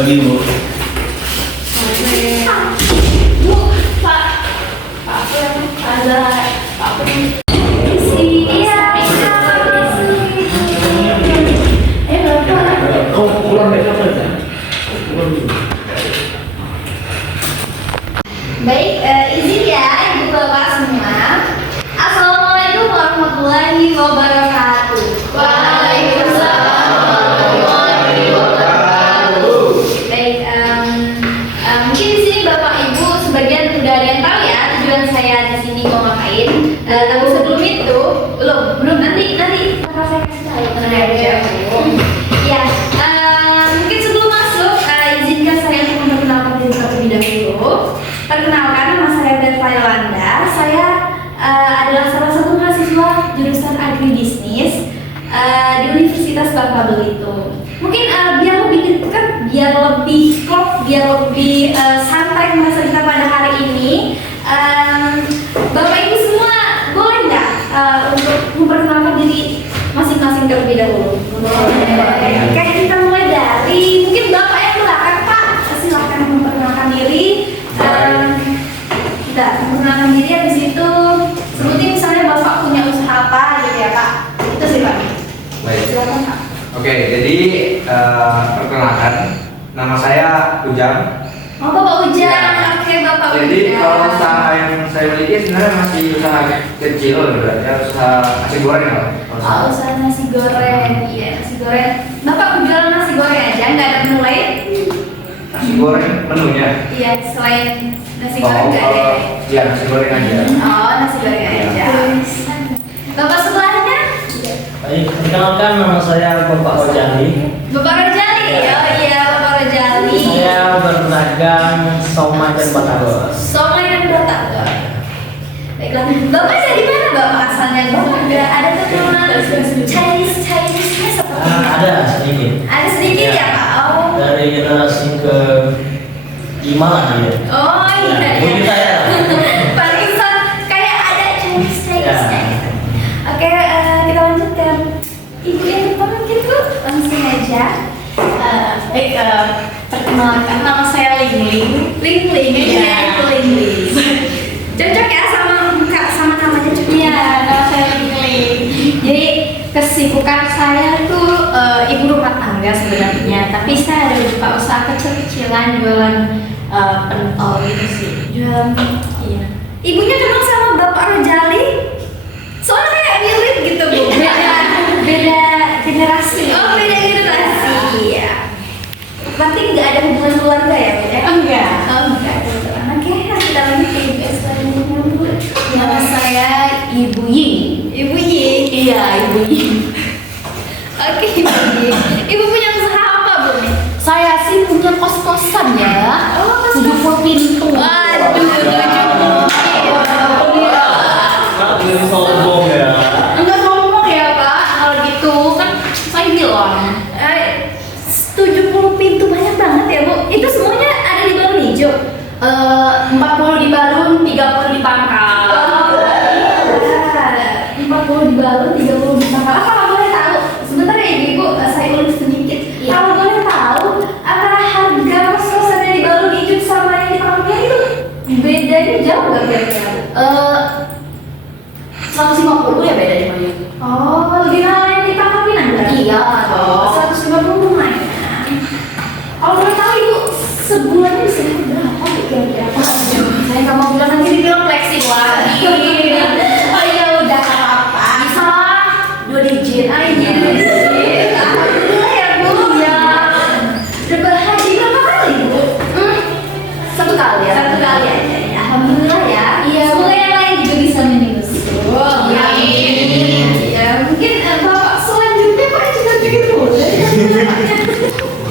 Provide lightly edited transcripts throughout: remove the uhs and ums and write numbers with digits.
Pagi Bu. Bu, Pak. Pak, ada Pak. Iya. Bapak. Oh, pulang besok saja. Baik, izin ya Ibu Bapak semua. Assalamualaikum warahmatullahi wabarakatuh. Waalaikumsalam warahmatullahi wabarakatuh. Baik, mungkin di sini Bapak Ibu sebagian udah ada yang tahu ya tujuan saya di sini mau ngapain. Tapi sebelum itu, belum nanti bakal saya kasih tahu tenang aja. Ya, mungkin sebelum masuk, izinkan saya untuk memperkenalkan diri terlebih dahulu. Perkenalkan, nama saya Deva Yolanda. Saya adalah salah satu mahasiswa jurusan agribisnis di Universitas Bangka Belitung. Mungkin biar lebih dekat, biar lebih klop, biar lebih santai masa kita pada hari ini. Bapak Ibu semua boleh nggak untuk memperkenalkan diri masing-masing terlebih dahulu? Oke, kita mulai dari mungkin Bapak yang belakang, Pak. Silahkan memperkenalkan diri. Kita memperkenalkan diri, habis itu sebutin misalnya Bapak punya usaha apa gitu ya Pak. Itu sih Pak. Baik. Silakan Pak. Oke, jadi perkenalkan, nama saya Ujang. Oh Bapak Ujang, Ya. oke Bapak Ujang. Jadi kalau usaha yang saya miliki sebenarnya masih usaha kecil, ya usaha nasi goreng lah. Oh, usaha nasi goreng, iya nasi goreng. Bapak jualan nasi goreng aja, nggak ada menu lain? Nasi goreng menunya. Iya, selain nasi goreng nggak ada. Iya nasi goreng aja. Oh, nasi goreng aja. Bapak sebelahnya? Baik, perkenalkan nama saya Bapak Rojali. Bapak Rojali, oh iya Bapak Rojali. Saya berdagang somai dan batagor. Somai dan batagor. Baiklah, Bapak dari mana Bapak asalnya? Bapak ada keturunan Chinese seperti Ada sedikit. Ada sedikit ya Pak? Oh. Dari generasi ke 5 lah dia. Oh iya. Ya, mungkin saya. Pantesan kayak ada Chinese. Ya. Oke, kita lanjutkan. Ibu yang depan mungkin Bu, langsung aja. Baik, perkenalkan nama saya Lingling. Lingling, Iya. ya itu Lingling. Cocok ya sama muka sama namanya cocok. Iya, nama saya Lingling. Jadi kesibukan saya tuh ibu rumah tangga sebenarnya, tapi saya ada buka usaha kecil-kecilan jualan pentol gitu sih. Jualan. Iya. Ibunya kenal sama Bapak Rojali? Soalnya kayak mirip gitu Bu. Beda generasi. Oh beda generasi. Iya. Berarti nggak ada hubungan keluarga ya Bu? Ya? Enggak. Oh enggak. Oke, kita lanjut ke ibu selanjutnya Bu. Nama saya Ibu Ying. Ibu Yi. Iya, Ibu Ying. Oke Ibu Yi. Ibu punya usaha apa Bu? Saya sih punya kos-kosan ya. Oh, kos-kosan. 70 pintu. Waduh, 70. Jadi sombong ya. Enggak ngomong ya Pak, kalau gitu kan saya bilang 70 pintu banyak banget ya Bu. Itu semuanya ada di Balon Hijau. 40 di Balun, 30 di Pangkal. 40 di Balon, 30 di Pangkal. Kalau boleh tahu, sebentar ya Ibu, saya ulis sedikit. Iya. Kalau boleh tahu, antara harga kos-kosan yang di Balon Hijau sama yang di Pangkal itu bedanya jauh nggak kira-kira? 150 ya beda di Mayu. Oh, lebih mahal yang di Pangkal Pinang berarti? Iya. Oh, 150 lumayan. Kalau boleh tahu Ibu, sebulannya bisa dapat berapa Bu kira-kira? Saya nggak mau bilang nanti dibilang flexing lagi. Oh iya udah nggak apa-apa. Bisa 2 digit. Aja alhamdulillah ya Bu. Iya. Udah berhaji berapa kali Bu? Satu kali ya. Satu kali aja ya. Alhamdulillah ya. Iya. Semoga yang lain juga bisa menyusul. Amin. Ya mungkin Bapak selanjutnya Pak juga pikir boleh.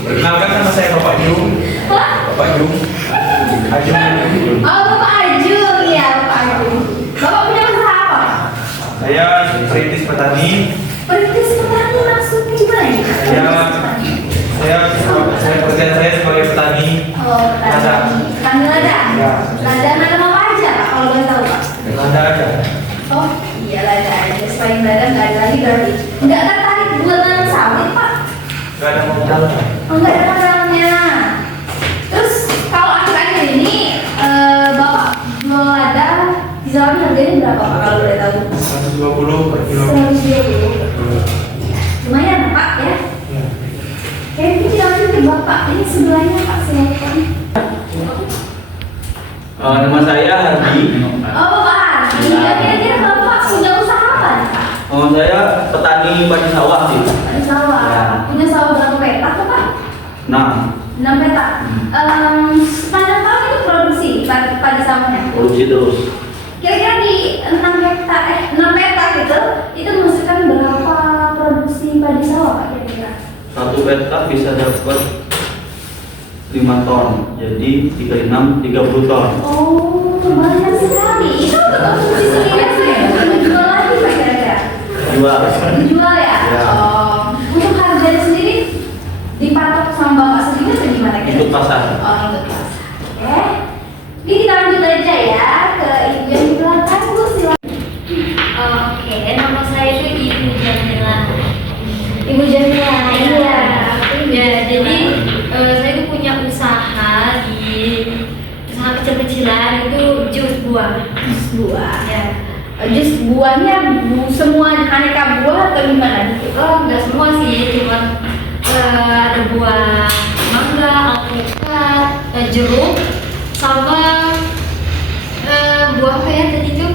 Perkenalkan nama saya Bapak Jung. Pak? Bapak Jung. Ajung. Oh Bapak Ajul ya Bapak Ajul. Bapak punya usaha apa? Saya perintis petani. Perintis petani maksudnya gimana ya? Saya pekerjaan saya sebagai petani. Oh, petani. Petani ladang. Ya. Ladang nanam apa aja Pak? Kalau boleh tahu Pak? Lada aja. Oh iya lada aja. Selain ladang nggak ada lagi berarti. Nggak tertarik buat nanam sawit Pak? Gak ada modal. Oh nggak ada modalnya. harganya berapa Pak kalau boleh tahu? 120 per kilo. 120. Lumayan Pak ya. Kayak ini lanjut ke Bapak. Ini sebelahnya Pak silakan. Nama saya Hardi. Oh Pak, kira-kira Bapak punya usaha apa nih Pak? Saya petani padi sawah sih. Ada sawah. Ya. Punya sawah berapa petak tuh Pak? Nah, 6 petak. Sepanjang tahun itu produksi padi sawahnya. produksi terus. Kira-kira di 6 petak itu menghasilkan berapa produksi padi sawah Pak kira-kira? 1 petak bisa dapat 5 ton. Jadi 36 30 ton. Oh, banyak sekali. Itu untuk konsumsi sendiri ya? Dijual lagi Pak kira-kira? Jual. Dijual ya? Ya. Oh, untuk harganya sendiri dipatok sama Bapak sendiri atau gimana kira-kira? Ikut pasar. Oh, ikut pasar. Oke. Ini kita lanjut aja ya ke ibu yang di belakang Bu silakan. Oke, nama saya itu Ibu Jamila. Ibu Jamila, iya. Ya, jadi saya itu punya usaha kecil-kecilan itu jus buah. Jus buah. Ya. Jus buahnya semua aneka buah atau gimana? Oh, enggak semua sih, cuma ada buah mangga, alpukat, jeruk, sama buah apa ya tadi itu?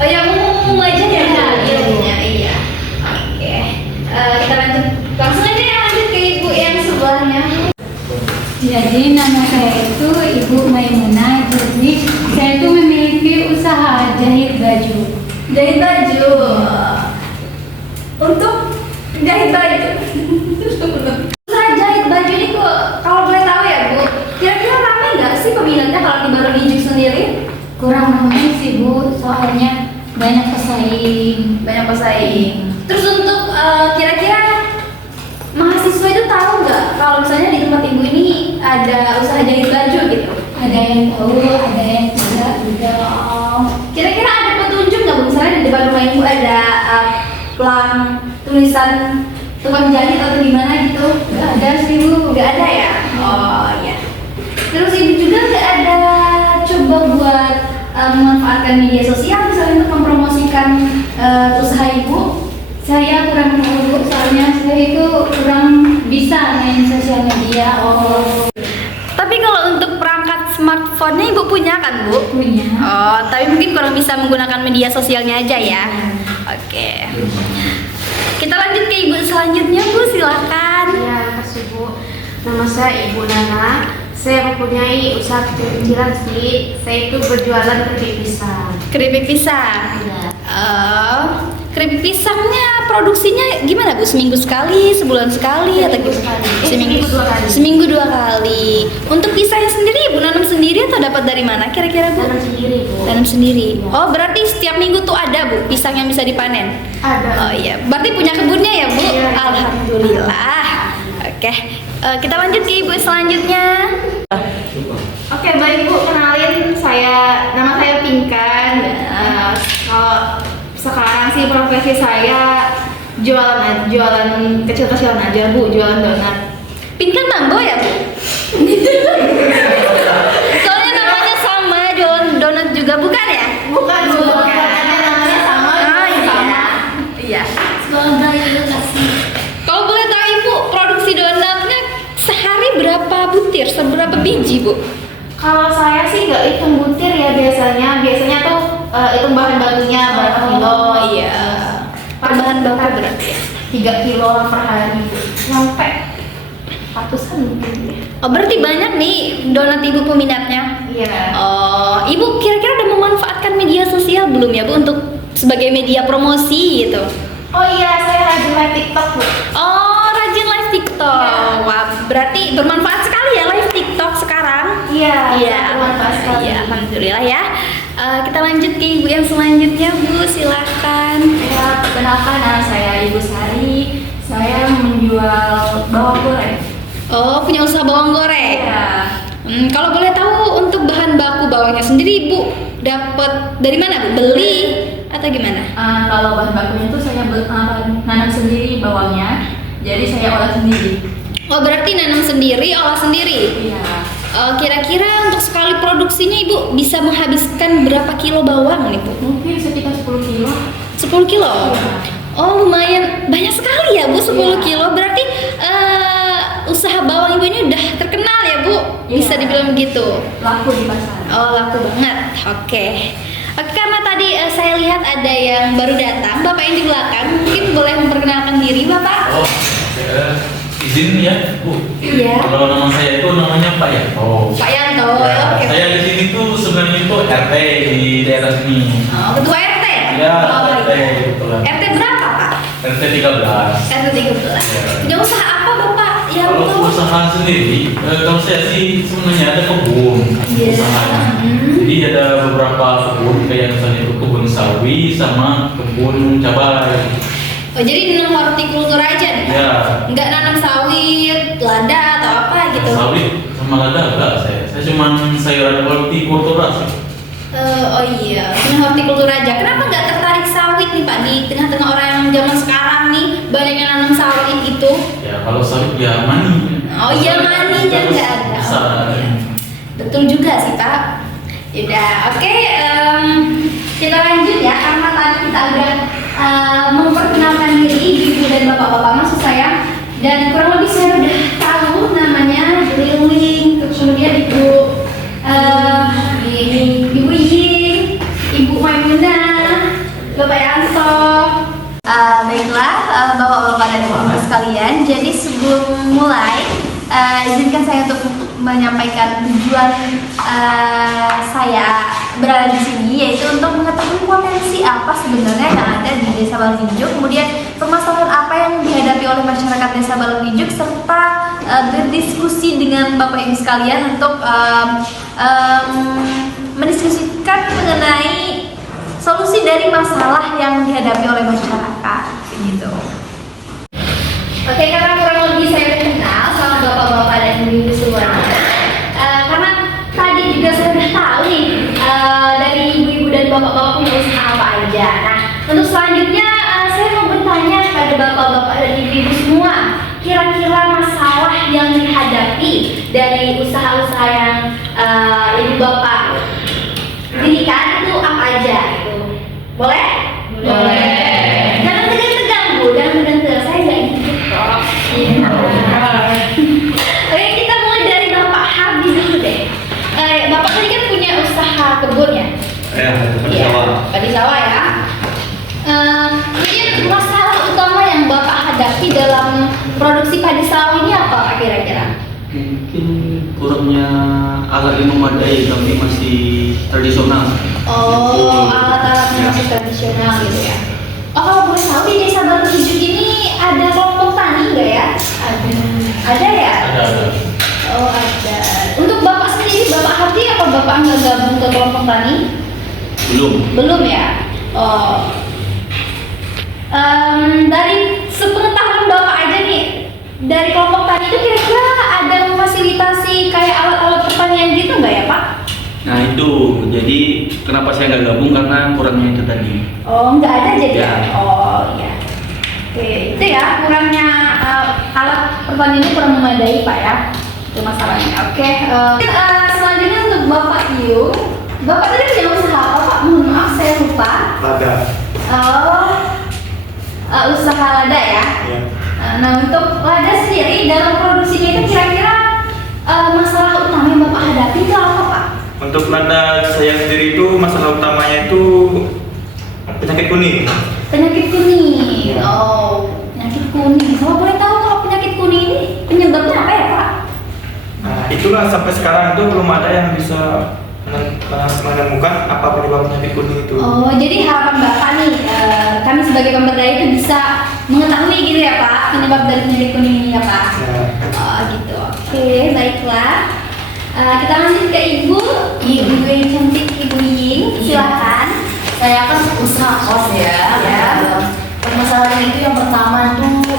Oh, yang umum aja ya? Iya. Iya. Oke. Kita lanjut. Langsung aja ya lanjut ke ibu yang sebelahnya. Jadi nama saya itu Ibu Maimunah. Jadi saya itu memiliki usaha jahit baju. Jahit baju. Untuk jahit baju. Usaha jahit baju ini kok kalau boleh tahu ya Bu, kira-kira ramai nggak sih peminatnya kalau di Baru Ijuk sendiri? Kurang ramai sih Bu, soalnya banyak pesaing. Banyak pesaing. Terus untuk kira-kira mahasiswa itu tahu nggak kalau misalnya di tempat ibu ini ada usaha jahit baju gitu? Ada yang tahu, ada yang tidak juga. Kira-kira ada petunjuk nggak Bu? Misalnya di depan rumah ibu ada pelang tulisan tukang jahit atau gimana gitu? Nggak ada sih Bu. Nggak ada ya? Oh iya. Terus ibu juga nggak ada coba buat memanfaatkan media sosial misalnya untuk mempromosikan usaha ibu? Saya kurang tahu Bu, soalnya saya itu kurang bisa main sosial media. Oh, Tapi kalau untuk perangkat smartphone-nya ibu punya kan Bu? punya. Oh, tapi mungkin kurang bisa menggunakan media sosialnya aja ya. Oke. Kita lanjut ke ibu selanjutnya Bu, silakan. Ya, kasih Bu. Nama saya Ibu Nana. Saya mempunyai usaha kecil-kecilan sih. Saya itu berjualan keripik pisang. Keripik pisang. Ya. Keripik pisangnya produksinya gimana Bu? Seminggu sekali, sebulan sekali, atau Seminggu gimana? sekali. Seminggu 2 kali. Seminggu 2 kali. Untuk pisangnya sendiri ibu nanam sendiri atau dapat dari mana kira-kira Bu? Tanam sendiri Bu. Tanam sendiri. Ya. Oh, berarti setiap minggu tuh ada Bu pisang yang bisa dipanen? Ada. Oh iya, berarti punya kebunnya ya Bu? Iya. Alhamdulillah. Oke, kita lanjut ke ibu selanjutnya. Oke, baik Bu, kenalin nama saya Pinkan. Kalau sekarang sih profesi saya jualan kecil-kecilan aja Bu, jualan donat. Pinkan Mambo ya Bu? Soalnya namanya sama, jualan donat juga bukan ya? Bukan Bu, namanya sama. Oh iya. Sama. Iya. Semoga ilustrasi. Kalau boleh tahu Ibu, produksi donatnya sehari berapa butir? Seberapa biji Bu? Kalau saya sih nggak hitung butir ya biasanya. Biasanya tuh hitung bahan bakunya berapa kilo. iya. Per bahan baku berarti ya? 3 kilo per hari. Sampai ratusan mungkin ya. Oh, berarti banyak nih donat Ibu peminatnya? Iya. Oh, Ibu kira-kira udah memanfaatkan media sosial belum ya Bu untuk sebagai media promosi gitu? Oh iya, saya rajin live TikTok Bu. Oh, rajin live TikTok. Iya. Wah, berarti bermanfaat sekali ya live TikTok sekarang. Iya. Iya, bermanfaat sekali. iya, alhamdulillah ya. Kita lanjut ke ibu yang selanjutnya Bu, silakan. Ya, perkenalkan nama saya Ibu Sari. Saya menjual bawang goreng. Oh, punya usaha bawang goreng. Iya. Kalau boleh tahu untuk bahan baku bawangnya sendiri Ibu dapat dari mana Bu? Beli atau gimana? Kalau bahan bakunya itu saya nanam sendiri bawangnya. Jadi saya olah sendiri. Oh, berarti nanam sendiri, olah sendiri. Iya. Kira-kira untuk sekali produksinya Ibu bisa menghabiskan berapa kilo bawang nih Bu? Mungkin sekitar 10 kilo. 10 kilo? Oh lumayan banyak sekali ya Bu, 10 kilo. Berarti usaha bawang Ibu ini udah terkenal ya Bu? Bisa Iya. dibilang begitu? Laku di pasar. Oh laku banget, oke. Oke, karena tadi saya lihat ada yang baru datang, Bapak yang di belakang, mungkin boleh memperkenalkan diri Bapak? Oh, saya izin ya, Bu. Iya. Kalau nama saya itu namanya Pak Yanto. Pak Yanto, Ya, oke. saya di sini tuh sebenarnya itu RT di daerah sini. Oh, ketua RT? Ya, Oh, RT iya. kebetulan. RT berapa Pak? RT 13. RT 13. Iya. Punya usaha apa Bapak? Kalau usaha sendiri, kalau saya sih sebenarnya ada kebun Iya. usahanya. Jadi ada beberapa kebun kayak misalnya itu kebun sawi sama kebun cabai. Oh, jadi nanam hortikultur aja nih? Ya. Nggak nanam sawit, lada atau apa gitu? Sawit sama lada enggak saya. Saya cuma sayuran hortikultura sih. Oh iya, nanam hortikultur aja. Kenapa nggak tertarik sawit nih Pak? Di tengah-tengah orang yang zaman sekarang nih banyak yang nanam sawit gitu. Ya kalau sawit ya mani. Oh iya, maninya nggak ada. Bisa. Oh, iya. Betul juga sih Pak. Yaudah, oke. Kita lanjut ya, karena tadi kita udah memperkenalkan diri Ibu dan Bapak-bapak, maksud saya. Dan kurang lebih saya udah tahu namanya Liling, terus kemudian Ibu Ibu Ying, Ibu Maimunah, Bapak Yanto. Baiklah, Bapak-bapak dan Ibu sekalian. Jadi sebelum mulai, izinkan saya untuk menyampaikan tujuan saya berada di sini, yaitu untuk mengetahui potensi apa sebenarnya yang ada di Desa Balungjung, kemudian permasalahan apa yang dihadapi oleh masyarakat Desa Balungjung, serta berdiskusi dengan Bapak Ibu sekalian untuk mendiskusikan mengenai solusi dari masalah yang dihadapi oleh masyarakat, gitu. Oke, karena kurang lebih saya udah kenal sama bapak-bapak dan ibu-ibu semuanya, karena tadi juga saya udah tahu nih dari ibu-ibu dan bapak-bapak punya usaha apa aja. Nah, untuk selanjutnya saya mau bertanya kepada bapak-bapak dan ibu-ibu semua, kira-kira masalah yang dihadapi dari usaha-usaha yang ibu bapak dirikan itu apa aja? Gitu. Boleh? Boleh. Jangan tegang-tegang Bu, jangan tegang-tegang. Saya nggak gitu kok. Oke, kita mulai dari Bapak Hardi dulu deh. Bapak tadi kan punya usaha kebun ya? Ya, di Iya, sawah. di sawah ya. Kemudian masalah utama yang Bapak hadapi dalam produksi padi sawah ini apa Pak kira-kira? Mungkin kurangnya alat yang memadai, tapi masih tradisional. Oh, alat-alatnya Ya. masih tradisional gitu ya. Oh, kalau boleh tahu di Desa Balungjung ini ada kelompok tani nggak ya? Ada ya? Ada. Oh, ada. Untuk Bapak sendiri, Bapak Hardi apa Bapak nggak gabung ke kelompok tani? Belum. Belum ya? Oh. Dari sepengetahuan Bapak aja nih, dari kelompok tani itu kira-kira ada memfasilitasi kayak alat-alat pertanian gitu nggak ya Pak? Nah itu, jadi kenapa saya nggak gabung karena kurangnya itu tadi. Oh, nggak ada jadi ya? Ya. Oh, iya. Oke, itu ya kurangnya alat pertanian ini kurang memadai Pak ya. Itu masalahnya. Oke, selanjutnya untuk Bapak Yu. Bapak tadi punya usaha apa Pak? Mohon maaf saya lupa. Lada. Oh, usaha lada ya? Ya. Nah, untuk lada sendiri dalam produksinya itu kira-kira masalah utama yang Bapak hadapi itu apa Pak? Untuk lada saya sendiri itu masalah utamanya itu penyakit kuning. Penyakit kuning. Ya. Oh, penyakit kuning. Kalau boleh tahu kalau penyakit kuning ini penyebabnya apa ya Pak? Nah, itulah sampai sekarang itu belum ada yang bisa menemukan apa penyebab penyakit kuning itu. Oh, jadi harapan Bapak nih, kami sebagai pemberdaya itu bisa mengetahui gitu ya Pak, penyebab dari penyakit kuning ini ya Pak. Ya. Oh gitu. Oke, baiklah. Kita lanjut ke Ibu yang cantik, Ibu Ying. Silakan. Saya kan usaha kos ya. Permasalahan itu yang pertama tuh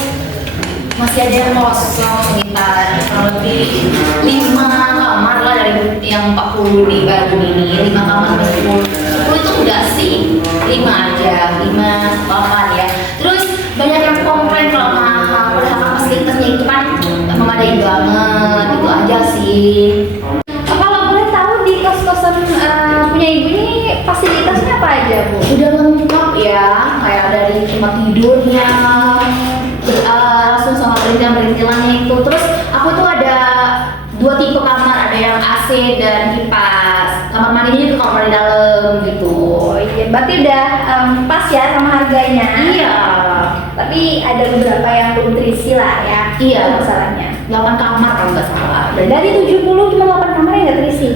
masih ada kosong sekitar kurang lebih 5 kamar lah dari yang 40 di Bandung ini, 5 kamar 10 itu udah sih 5 aja, 5 8 ya. Terus banyak yang komplain kalau mahal, padahal fasilitasnya itu kan memadai banget, itu aja sih. punya ibu ini fasilitasnya apa aja, Bu? Udah lengkap ya, kayak dari tempat tidurnya, langsung sama perintilan-perintilannya itu. Terus aku tuh ada 2 tipe kamar, ada yang AC dan kipas. Kamar mandinya juga kamar di dalam gitu. Oh iya, berarti udah pas ya sama harganya. Iya. Tapi ada beberapa yang belum terisi lah ya. Iya. Itu masalahnya. 8 kamar kalau nggak salah. Dari 70 cuma 8 kamar yang nggak terisi.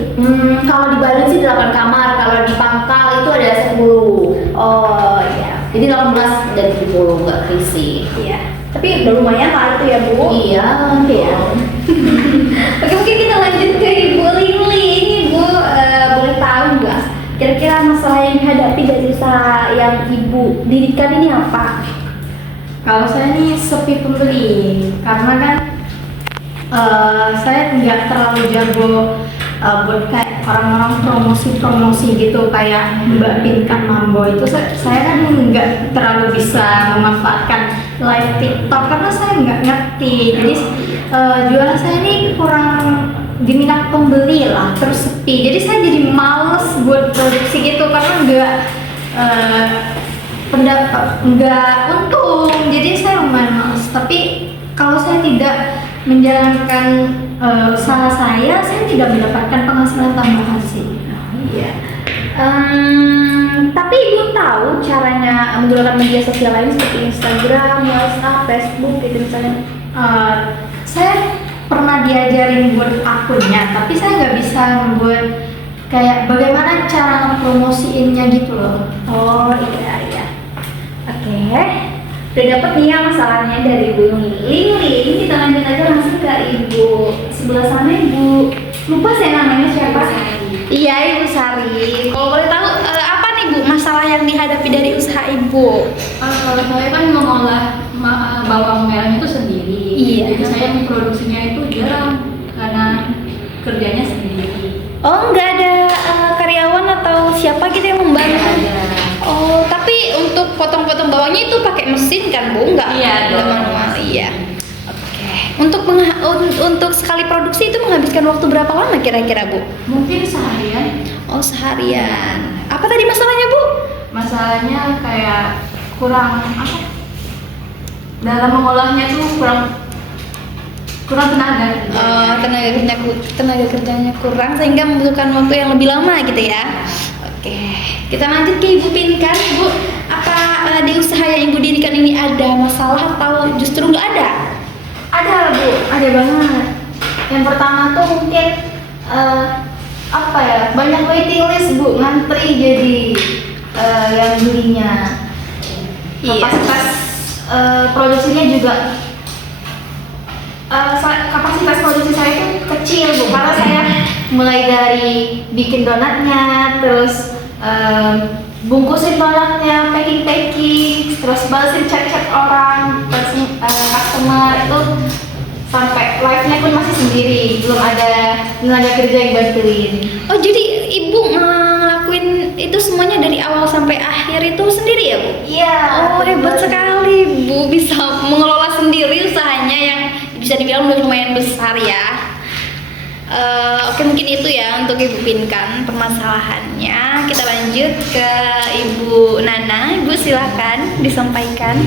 Kalau di Bali sih 8 kamar, kalau di Pangkal itu ada 10. Oh iya. Jadi 18 dan 70 nggak terisi. Iya. Tapi udah lumayan lah itu ya, Bu. Iya. Iya. Oke, mungkin kita lanjut ke Ibu Lili. Ini Bu, boleh tahu nggak kira-kira masalah yang dihadapi dari usaha yang Ibu dirikan ini apa? Kalau saya nih sepi pembeli, karena kan saya nggak terlalu jago buat kayak orang-orang promosi gitu kayak Mbak Pinkan Mambo itu saya kan nggak terlalu bisa memanfaatkan live TikTok karena saya nggak ngerti. Jadi jualan saya ini kurang diminat pembeli lah, terus sepi. Jadi saya jadi males buat produksi gitu karena nggak untung, jadi saya lumayan males. Tapi kalau saya tidak menjalankan usaha saya tidak mendapatkan penghasilan tambahan sih. Iya. Tapi Ibu tahu caranya menggunakan media sosial lain seperti Instagram, WhatsApp, Facebook gitu misalnya? Saya pernah diajarin buat akunnya, tapi saya nggak bisa membuat kayak bagaimana cara promosiinnya gitu loh. Oh iya. Oke, udah dapet nih ya masalahnya dari Ibu Lili. Kita lanjut aja langsung ke Ibu sebelah sana. Ibu lupa saya namanya siapa? Iya, Ibu Sari. Kalau boleh tahu apa nih Bu masalah yang dihadapi dari usaha Ibu? Kalau saya kan mengolah bawang merah itu sendiri. Iya. Jadi saya memproduksinya itu jarang karena kerjanya sendiri. Oh, nggak ada karyawan atau siapa gitu yang membantu? Oh, tapi untuk potong-potong bawangnya itu pakai mesin kan, Bu? Nggak? Iya, nggak manual. Iya. Oke. Untuk sekali produksi itu menghabiskan waktu berapa lama kira-kira, Bu? Mungkin seharian. Oh, seharian. Apa tadi masalahnya, Bu? Masalahnya kayak kurang apa? Dalam mengolahnya tuh kurang tenaga. Tenaga kerjanya kurang sehingga membutuhkan waktu yang lebih lama gitu ya. Oke, kita lanjut ke Ibu Pinkan. Bu, apa di usaha yang Ibu dirikan ini ada masalah atau justru nggak ada? Ada Bu, ada banget. Yang pertama tuh mungkin apa ya, banyak waiting list Bu, ngantri jadi yang belinya. Kapasitas produksinya juga kapasitas produksi saya itu kecil Bu, karena saya mulai dari bikin donatnya, terus bungkusin donatnya, packing, terus balesin chat-chat orang, terus customer itu sampai live-nya pun masih sendiri, belum ada tenaga kerja yang bantuin. Oh, jadi Ibu ngelakuin itu semuanya dari awal sampai akhir itu sendiri ya, Bu? Iya. Oh, hebat sekali Bu, bisa mengelola sendiri usahanya yang bisa dibilang udah lumayan besar ya. Oke, mungkin itu ya untuk Ibu Pinkan permasalahannya. Kita lanjut ke Ibu Nana. Ibu silakan disampaikan.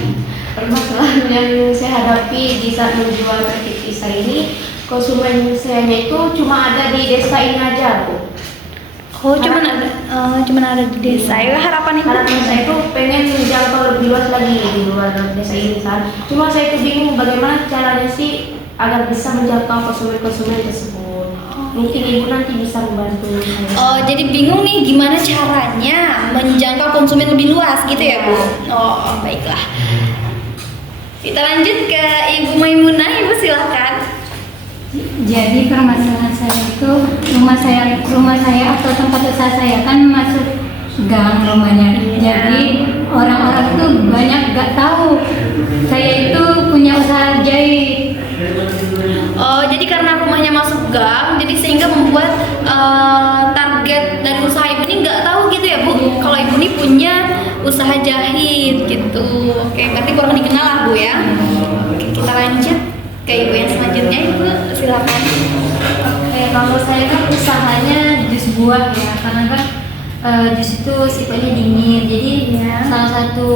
Permasalahan yang saya hadapi di saat menjual keripik pisang ini, konsumen saya itu cuma ada di desa ini aja, Bu. Oh, cuma ada di desa. Ya, harapan Ibu? Harapan saya itu pengen menjangkau lebih luas lagi di luar desa ini kan. Cuma saya itu bingung bagaimana caranya sih agar bisa menjangkau konsumen-konsumen tersebut. Mungkin Ibu nanti bisa membantu saya. Oh, jadi bingung nih gimana caranya menjangkau konsumen lebih luas gitu ya, Bu? Oh, baiklah. Kita lanjut ke Ibu Maimunah. Ibu silakan. Jadi permasalahan saya itu rumah saya atau tempat usaha saya kan masuk gang rumahnya. Jadi orang-orang tuh banyak gak tahu saya itu punya usaha jahit. Oh, jadi karena rumahnya masuk gang, jadi sehingga membuat target dari usaha Ibu ini nggak tahu gitu ya, Bu? Kalau Ibu ini punya usaha jahit gitu. Oke, berarti kurang dikenal lah, Bu ya. Oke, kita lanjut ke Ibu yang selanjutnya. Ibu silakan. Oke, kalau saya kan usahanya jus buah ya, karena kan jus itu sifatnya dingin. Jadi salah satu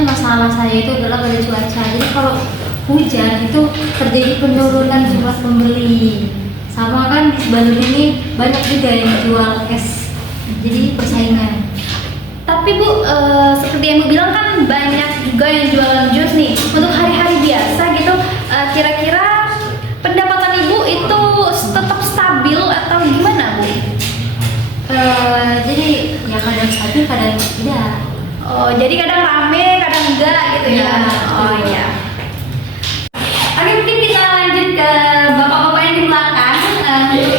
masalah saya itu adalah pada cuaca. Jadi kalau hujan itu terjadi penurunan jumlah pembeli. Sama kan di Bandung ini banyak juga yang jual es. Jadi persaingan. Tapi Bu, seperti yang Bu bilang kan banyak juga yang jualan jus nih. Untuk hari-hari biasa gitu, kira-kira pendapatan Ibu itu tetap stabil atau gimana Bu? Jadi ya kadang stabil, kadang tidak. Oh, jadi kadang rame, kadang enggak gitu ya? Oh iya. Oke, mungkin kita lanjut ke bapak-bapak yang di belakang.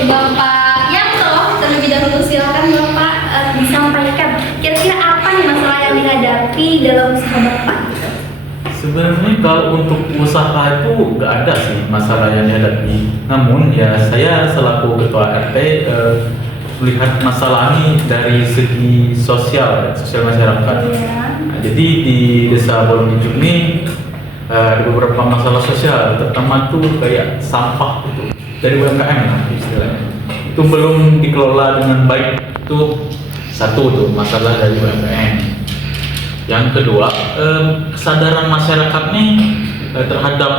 Bapak yang terlebih dahulu silakan Bapak disampaikan. Kira-kira apa nih masalah yang dihadapi dalam usaha Bapak? Sebenarnya kalau untuk usaha itu nggak ada sih masalah yang dihadapi. Namun ya saya selaku ketua RT melihat masalah ini dari segi sosial masyarakat. Nah, jadi di Desa Bolongijuk ini ada beberapa masalah sosial, terutama tuh kayak sampah itu dari UMKM lah istilahnya. Itu belum dikelola dengan baik. Itu satu tuh masalah dari UMKM. Yang kedua, kesadaran masyarakat nih terhadap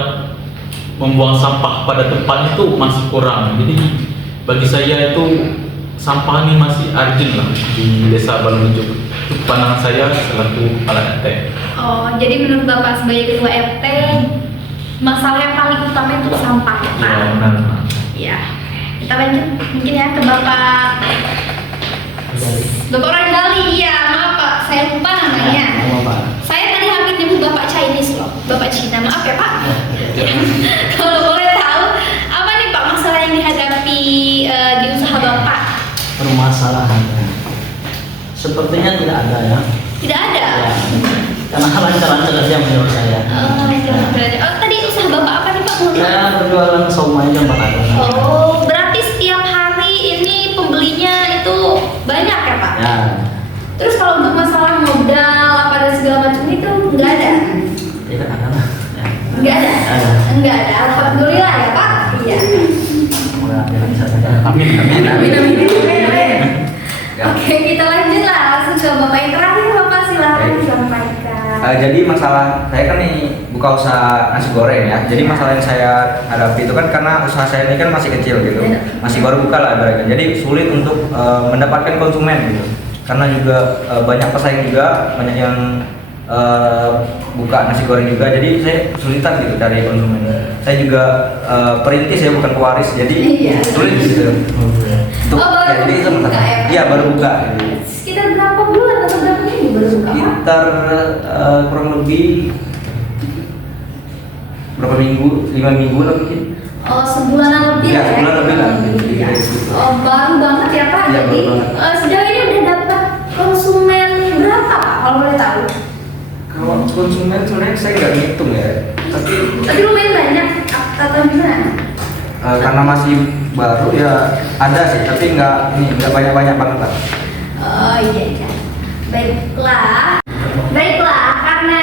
membuang sampah pada tempat itu masih kurang. Jadi bagi saya itu sampah ini masih urgent lah di Desa Bolongijuk. Itu pandangan saya selaku kepala RT. Oh, jadi menurut Bapak sebagai ketua RT, masalah yang paling utama itu sampah, Pak? Ya, benar. Ya, kita lanjut mungkin ya ke Bapak Rajali. Iya, maaf Pak, saya lupa namanya. Saya tadi hampir nyebut Bapak Chinese loh, Bapak Cina. Maaf ya Pak. Kalau boleh tahu, apa nih Pak masalah yang dihadapi di usaha Bapak? Permasalahannya sepertinya tidak ada ya. Tidak ada? Ya. Karena lancar-lancar aja menurut saya. Oh, tadi usaha Bapak apa nih Pak? Saya berjualan somai dan makanan. Oh, berarti setiap hari ini pembelinya itu banyak ya Pak? Ya. Terus kalau untuk masalah modal apa dan segala macam itu nggak ada? Tidak ada lah. Ya. Nggak ada? Nggak ada. Alhamdulillah ya Pak. Iya. Mudah-mudahan bisa saja. Amin. Oke, kita lanjut lah langsung ke Bapak yang terakhir. Bapak silakan disampaikan. Jadi masalah saya kan nih buka usaha nasi goreng ya. Jadi masalah yang saya hadapi itu kan karena usaha saya ini kan masih kecil gitu, masih baru buka lah ibaratnya. Jadi sulit untuk mendapatkan konsumen gitu. Karena juga banyak pesaing juga, banyak yang buka nasi goreng juga. Jadi saya kesulitan gitu cari konsumen. Saya juga perintis ya, bukan pewaris. Jadi sulit gitu. Jadi itu masalah. Iya baru buka. Gitu. Sekitar berapa bulan atau berapa minggu baru buka? Sekitar kurang lebih berapa minggu, 5 minggu lah mungkin. Oh, sebulanan lebih ya? Sebulan lebih lah. Oh, baru banget ya Pak. Ya, jadi sejauh ini udah dapat konsumen berapa Pak kalau boleh tahu? Kalau konsumen sebenarnya saya nggak ngitung ya. Tapi lumayan banyak atau gimana? Karena masih baru ya ada sih, tapi nggak banyak banget lah. Oh iya. Baiklah, karena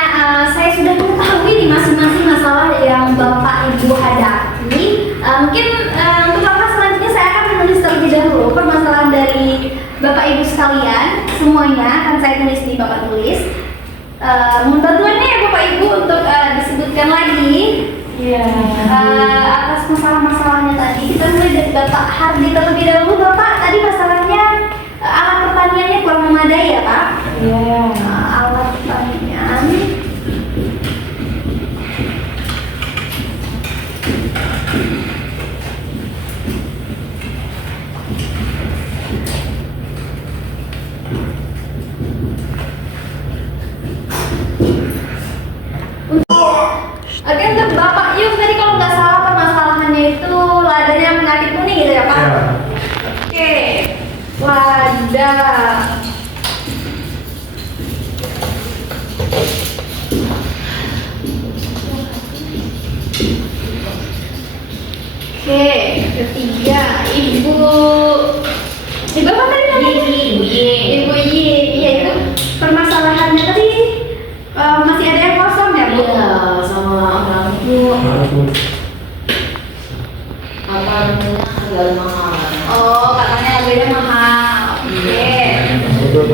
saya sudah mengetahui di masing-masing masalah yang Bapak Ibu hadapi, mungkin untuk langkah selanjutnya saya akan menulis terlebih dahulu permasalahan dari Bapak Ibu sekalian, semuanya akan saya tulis di papan tulis. Mohon bantuannya ya Bapak Ibu untuk disebutkan lagi atas masalah-masalahnya tadi. Kita mulai dari Bapak Hardi terlebih dahulu. Bapak, tadi masalahnya alat pertaniannya kurang memadai ya Pak? Iya. Alat pertanian. Oke, untuk Bapak Yus tadi kalau nggak salah permasalahannya itu ladanya penyakit kuning gitu ya Pak? Ya. Oke, wadah. Oke, ketiga Ibu apa tadi namanya? Ibu Y. Iya itu permasalahannya tadi masih ada yang kosong ya Bu? Iya, sama orang itu apa namanya harga mahal. Oh, katanya harganya mahal. Kita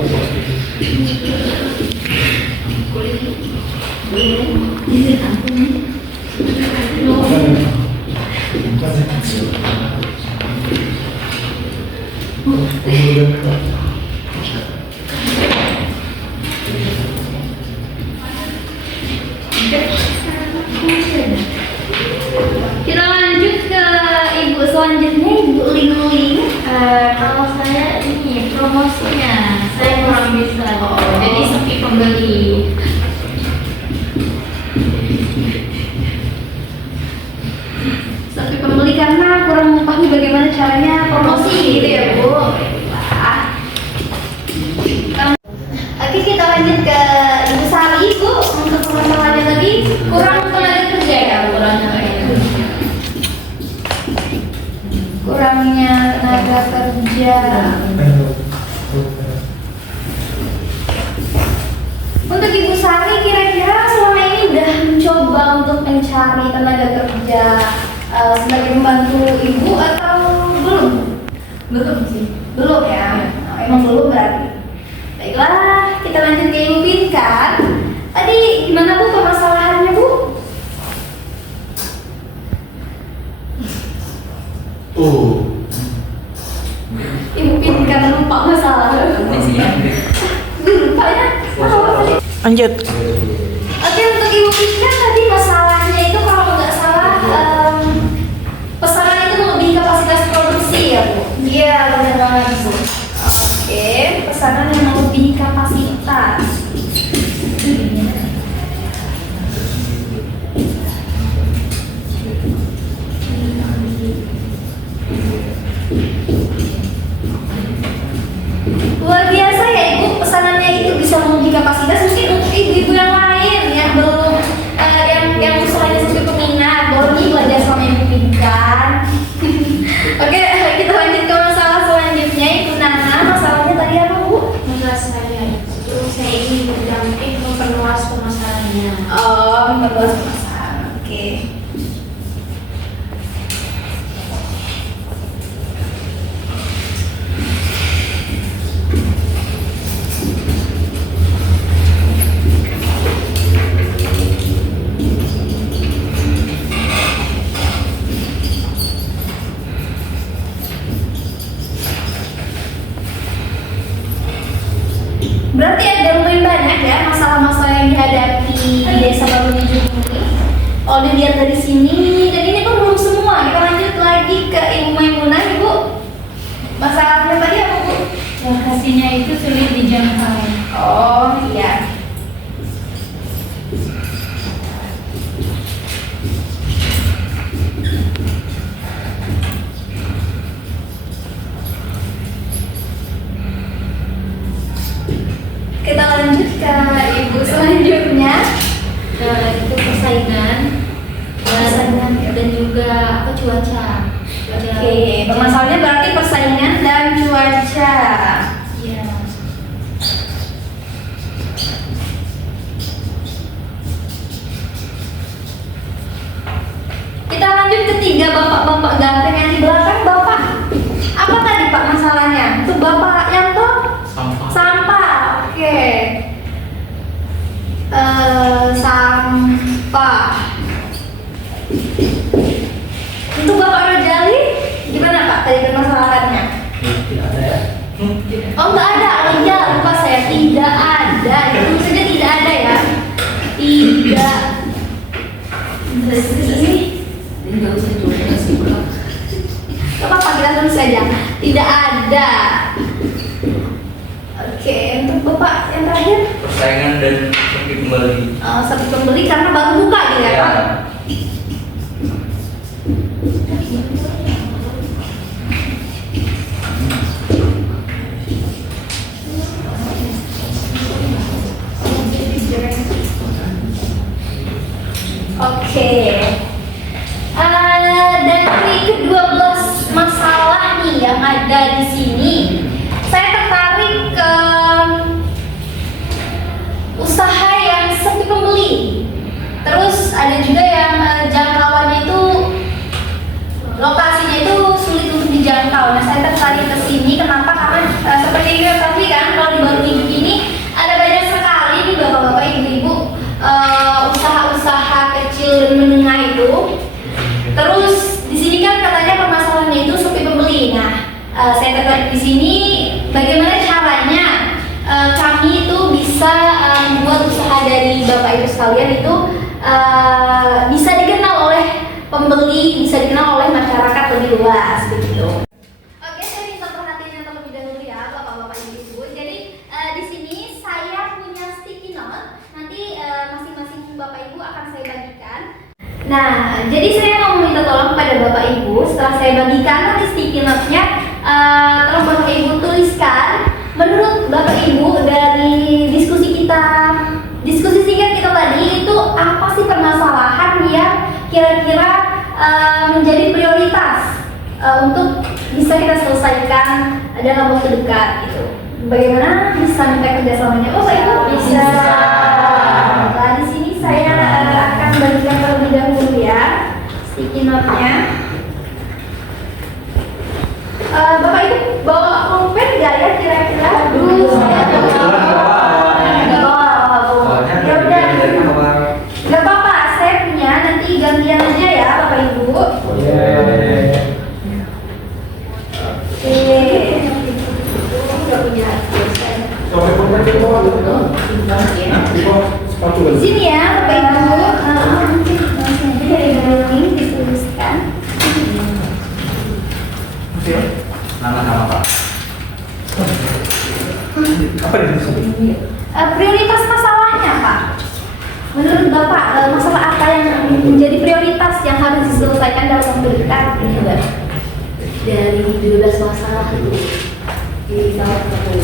lanjut ke ibu selanjutnya, Ibu Ling. Kalau saya ini promosinya saya kurang bisa, jadi sepi pembeli. Sepi pembeli karena kurang mengetahui bagaimana caranya promosi gitu ya Bu. Wah. Oke, kita lanjut ke Ibu Sari Bu. Untuk permasalahannya tadi kurang tenaga kerja ya Bu. Kurangnya tenaga kerja. Untuk Ibu Sari, kira-kira selama ini udah mencoba untuk mencari tenaga kerja sebagai pembantu ibu atau belum? Belum sih. Belum ya? Nah, emang belum berarti. Baiklah, kita lanjut ke Ibu Pinkan. Tadi gimana Bu permasalahannya Bu? Ibu Pinkan lupa masalah. Lupa ya? Lanjut. Oke, untuk Ibu Pinkan tadi masalahnya itu kalau nggak salah pesanan itu melebihi kapasitas produksi ya Bu? Iya, benar banget Bu. Oke, pesanan yang melebihi kapasitas. Luar biasa ya Ibu, pesanannya itu bisa melebihi kapasitas. Mungkin untuk ibu-ibu yang lain yang belum yang usahanya sesuai peminat, boleh nih belajar sama Ibu Pinkan. Oke, kita lanjut ke masalah selanjutnya. Ibu Nana, masalahnya tadi apa Bu? Masalah saya itu saya ingin memperluas permasalahannya. Oh, memperluas permasalahan. Oke. Berarti ada lumayan banyak ya masalah-masalah yang dihadapi di desa Baru Nijung ini. Kalau dilihat dari sini, dan ini pun belum semua. Kita lanjut lagi ke Ibu Maimunah, Ibu. Masalahnya tadi apa Bu? Lokasinya itu sulit dijangkau. Oh iya. Kita lanjut ke Ibu selanjutnya. Itu persaingan dan juga apa cuaca. Oke, permasalahannya berarti persaingan dan cuaca. Iya. Kita lanjut ketiga bapak-bapak ganteng yang di belakang. Bapak, apa tadi Pak masalahnya? Itu Bapak Yanto? Sampah. Sampah, oke. Sampah. Untuk Bapak Rojali, gimana Pak tadi permasalahannya? Tidak ada ya. Oh nggak ada, oh iya lupa saya, tidak ada. Itu saja tidak ada ya. Tidak. Ini Enggak usah coba sih Pak. gak apa-apa, kita tulis saja. Tidak ada. Oke, untuk Bapak yang terakhir, Persaingan dan sepi pembeli. seperti pembeli karena baru buka gitu ya Pak? Oke. Dari ke-12 masalah nih yang ada di sini, saya tertarik ke usaha yang sepi pembeli. Terus ada juga yang jangkauannya itu, lokasinya itu sulit untuk dijangkau. Nah, saya tertarik ke sini. Kenapa? Karena seperti yang kita ketahui kan, kalau di Bapak Ibu sekalian itu bisa dikenal oleh pembeli, bisa dikenal oleh masyarakat lebih luas begitu. Oke, saya minta perhatiannya terlebih dahulu ya Bapak-bapak Ibu. Jadi di sini saya punya sticky note. Nanti masing-masing Bapak Ibu akan saya bagikan. Nah, jadi saya mau minta tolong kepada Bapak Ibu setelah saya bagikan nanti sticky note-nya, tolong Bapak Ibu tuliskan menurut Bapak Ibu dari diskusi singkat kita tadi itu apa sih permasalahan yang kira-kira menjadi prioritas untuk bisa kita selesaikan dalam waktu dekat gitu. Bagaimana bisa minta kerjasamanya? Oh, Pak Ibu bisa. Nah, di sini saya akan bagikan terlebih dahulu ya sticky note-nya. Bapak Ibu bawa pulpen nggak ya kira-kira? Ya udah, nggak apa-apa, saya punya, nanti gantian aja ya Bapak Ibu. Nggak punya. Di sini ya Bapak Ibu, langsung aja dari belakang dituliskan. Nama-nama Pak. Apa ini? Prioritas masalahnya Pak. Menurut Bapak masalah apa yang menjadi prioritas yang harus diselesaikan dalam waktu dekat? Dari 12 masalah di salah satu.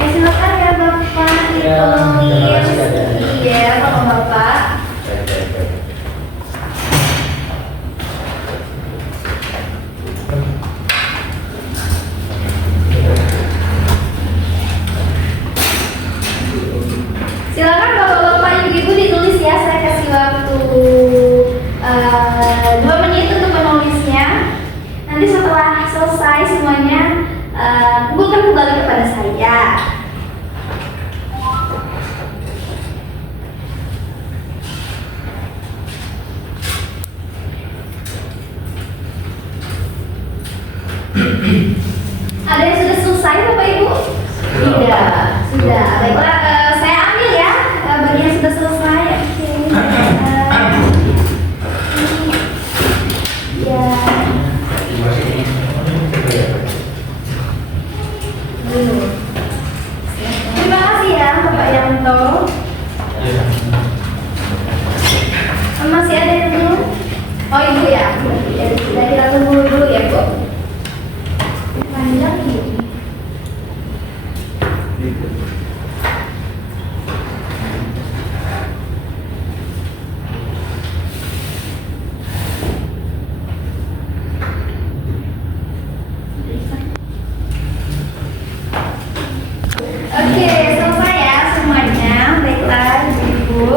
Silakan ya Bapak ditulis. Iya, Bapak. Silakan Bapak-bapak, Ibu-ibu ditulis ya. Saya kasih waktu 2 menit untuk menulisnya. Nanti setelah selesai semuanya, kumpulkan kembali kepada saya. Ada yang sudah selesai Bapak Ibu? Sudah. Baiklah, saya ambil ya bagi yang sudah selesai. Ya. Terima kasih ya Bapak Yanto. Masih ada yang belum? Oh Ibu ya. Dari aku dulu ya Bu. Panjang ini. Oke, selesai ya semuanya. Baiklah, Ibu.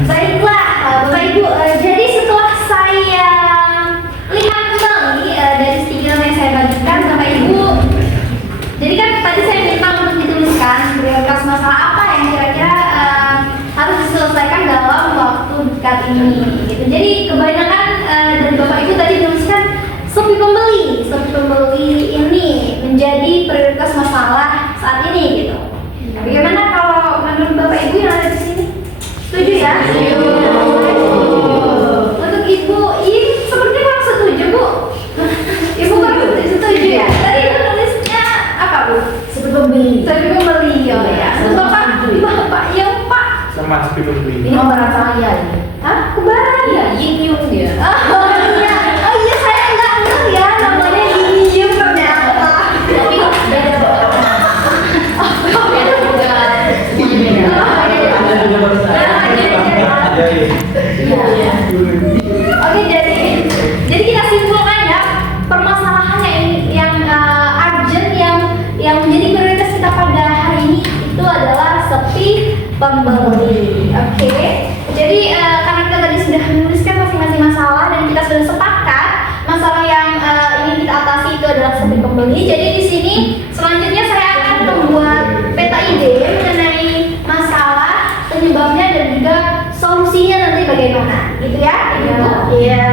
Baiklah, Bapak Ibu. Jadi setelah saya lihat kembali dari stiker yang saya bagikan, Bapak Ibu. Jadi kan tadi saya minta untuk dituliskan prioritas masalah apa yang kira-kira harus diselesaikan dalam waktu dekat ini. Gitu. Jadi kebanyakan dari Bapak Ibu tadi menuliskan sepi pembeli ini menjadi prioritas masalah saat ini gitu. Nah, bagaimana kalau menurut Bapak Ibu yang ada di sini? Setuju ya? Untuk Ibu, seperti kurang setuju Bu. Ibu kan setuju ya? Tadi tulisnya apa Bu? Sepi pembeli. Oh ya. Terus Bapak, ya Pak. Sama sepi pembeli. Ini orang saya ini. Hah? Kebaran? Iya, Yin dia. Oh iya saya nggak ngeh ya namanya Yin ternyata. Tapi beda banget. Beda juga. Oke, jadi kita simpulkan ya permasalahan yang urgent yang menjadi prioritas kita pada hari ini itu adalah sepi pembeli. Oke. Jadi karena kita tadi sudah menuliskan masing-masing masalah dan kita sudah sepakat masalah yang ingin kita atasi itu adalah sepi pembeli. Jadi di sini selanjutnya saya akan membuat peta ide mengenai masalah penyebab gitu ya? Iya. Iya.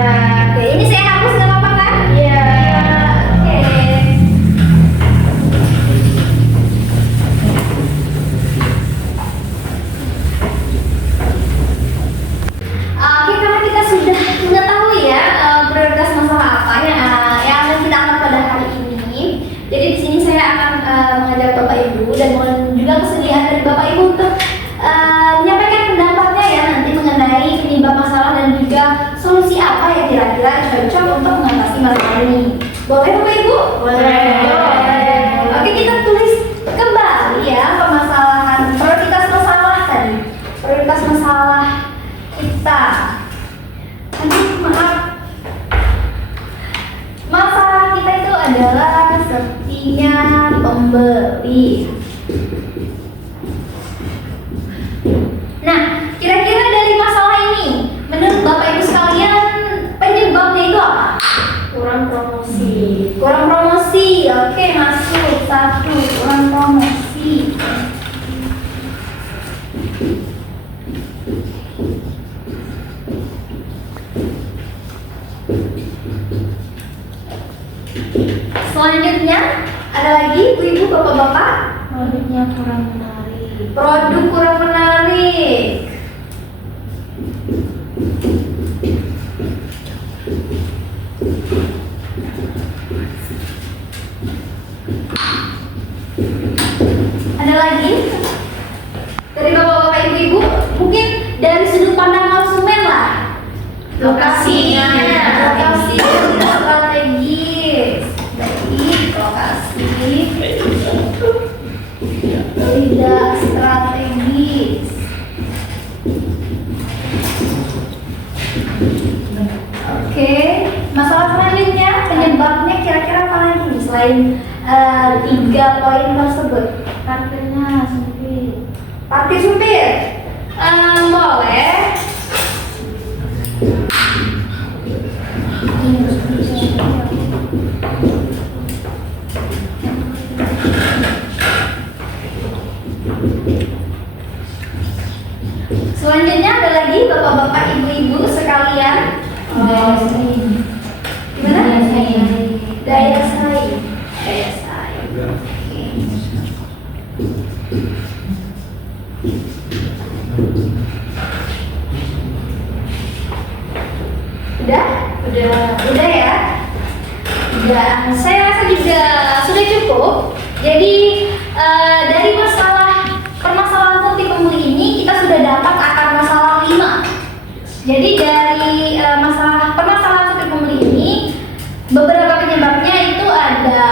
Oke, ini saya hapus nggak apa-apa kan? Iya. Oke. Oke, karena kita sudah mengetahui ya prioritas masalah apa yang akan kita angkat pada hari ini. Jadi di sini saya akan mengajak Bapak Ibu dan mohon juga kesediaan dari Bapak Ibu untuk menyampaikan pendapatnya ya nanti mengenai penyebab masalah dan juga solusi apa yang kira-kira cocok untuk mengatasi masalah ini. Boleh Bapak Ibu? Boleh. Oke, kita tulis kembali ya permasalahan prioritas masalah tadi. Prioritas masalah kita. Aduh, maaf. Masalah kita itu adalah sepertinya pembeli. Nah, kira-kira dari masalah ini, menurut Bapak Ibu sekalian, penyebabnya itu apa? Kurang promosi. Kurang promosi. Oke, masuk satu. Kurang promosi. Selanjutnya, ada lagi ibu-ibu, bapak-bapak? Produknya kurang menarik. Produk kurang menarik. Ada lagi? Dari bapak-bapak, ibu-ibu, mungkin dari sudut pandang konsumen lah. Lokasinya. Lokasinya tidak strategis. Baik, lokasi tidak strategis. Oke, masalah selanjutnya penyebabnya kira-kira apa lagi selain 3 poin tersebut? Parkirnya sempit. Parkir supir. Boleh. Selanjutnya ada lagi bapak-bapak, ibu-ibu sekalian. Daya saing. Gimana? Daya saing. Daya saing. Daya saing. Oke. Udah? Udah ya? Udah. Saya rasa juga sudah cukup. Jadi dari permasalahan seperti pembeli ini kita sudah dapat akar masalah 5. Jadi dari permasalahan seperti pembeli ini beberapa penyebabnya itu ada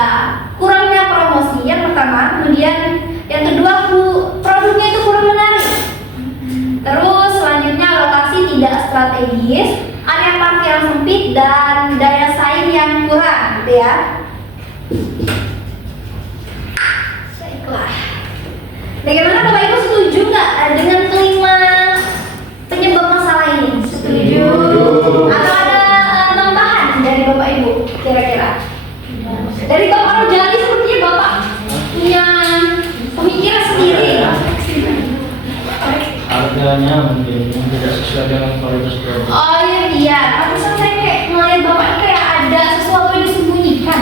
kurangnya promosi yang pertama, kemudian yang kedua produknya itu kurang menarik. Terus selanjutnya lokasi tidak strategis, area parkir yang sempit dan daya saing yang kurang, gitu ya. Baiklah. Bagaimana Bapak Ibu setuju nggak dengan kelima penyebab masalah ini? Setuju. Atau ada tambahan dari Bapak Ibu kira-kira? Dari Bapak Rojali sepertinya Bapak punya pemikiran sendiri. Harganya mungkin tidak sesuai dengan kualitas produk. Oh iya, pantesan saya kayak ngeliat Bapak ini kayak ada sesuatu yang disembunyikan.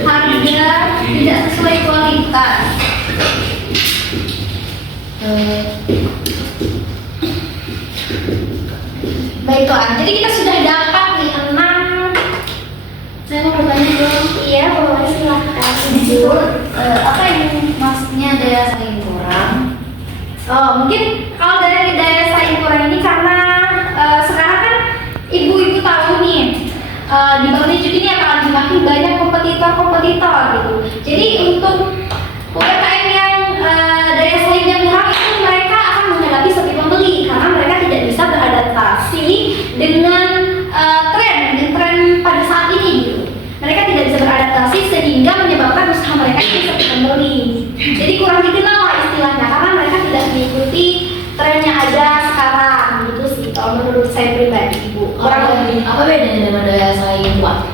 Harga tidak sesuai kualitas. Baiklah, jadi kita sudah dapat nih 6. Saya mau bertanya dong. Iya, boleh silahkan. Jujur, apa yang maksudnya daya saing kurang? Oh, mungkin kalau dari daya saing kurang ini karena sekarang kan ibu-ibu tahu nih di Bali Judi ini akan semakin banyak kompetitor gitu. Jadi untuk UMKM yang daya saingnya kurang itu mereka akan menghadapi sepi pembeli karena mereka tidak bisa beradaptasi dengan tren pada saat ini gitu. Mereka tidak bisa beradaptasi sehingga menyebabkan usaha mereka ini sepi pembeli. Jadi kurang dikenal lah istilahnya karena mereka tidak mengikuti tren yang ada sekarang gitu sih kalau menurut saya pribadi Bu. Apa bedanya dengan daya saing kuat?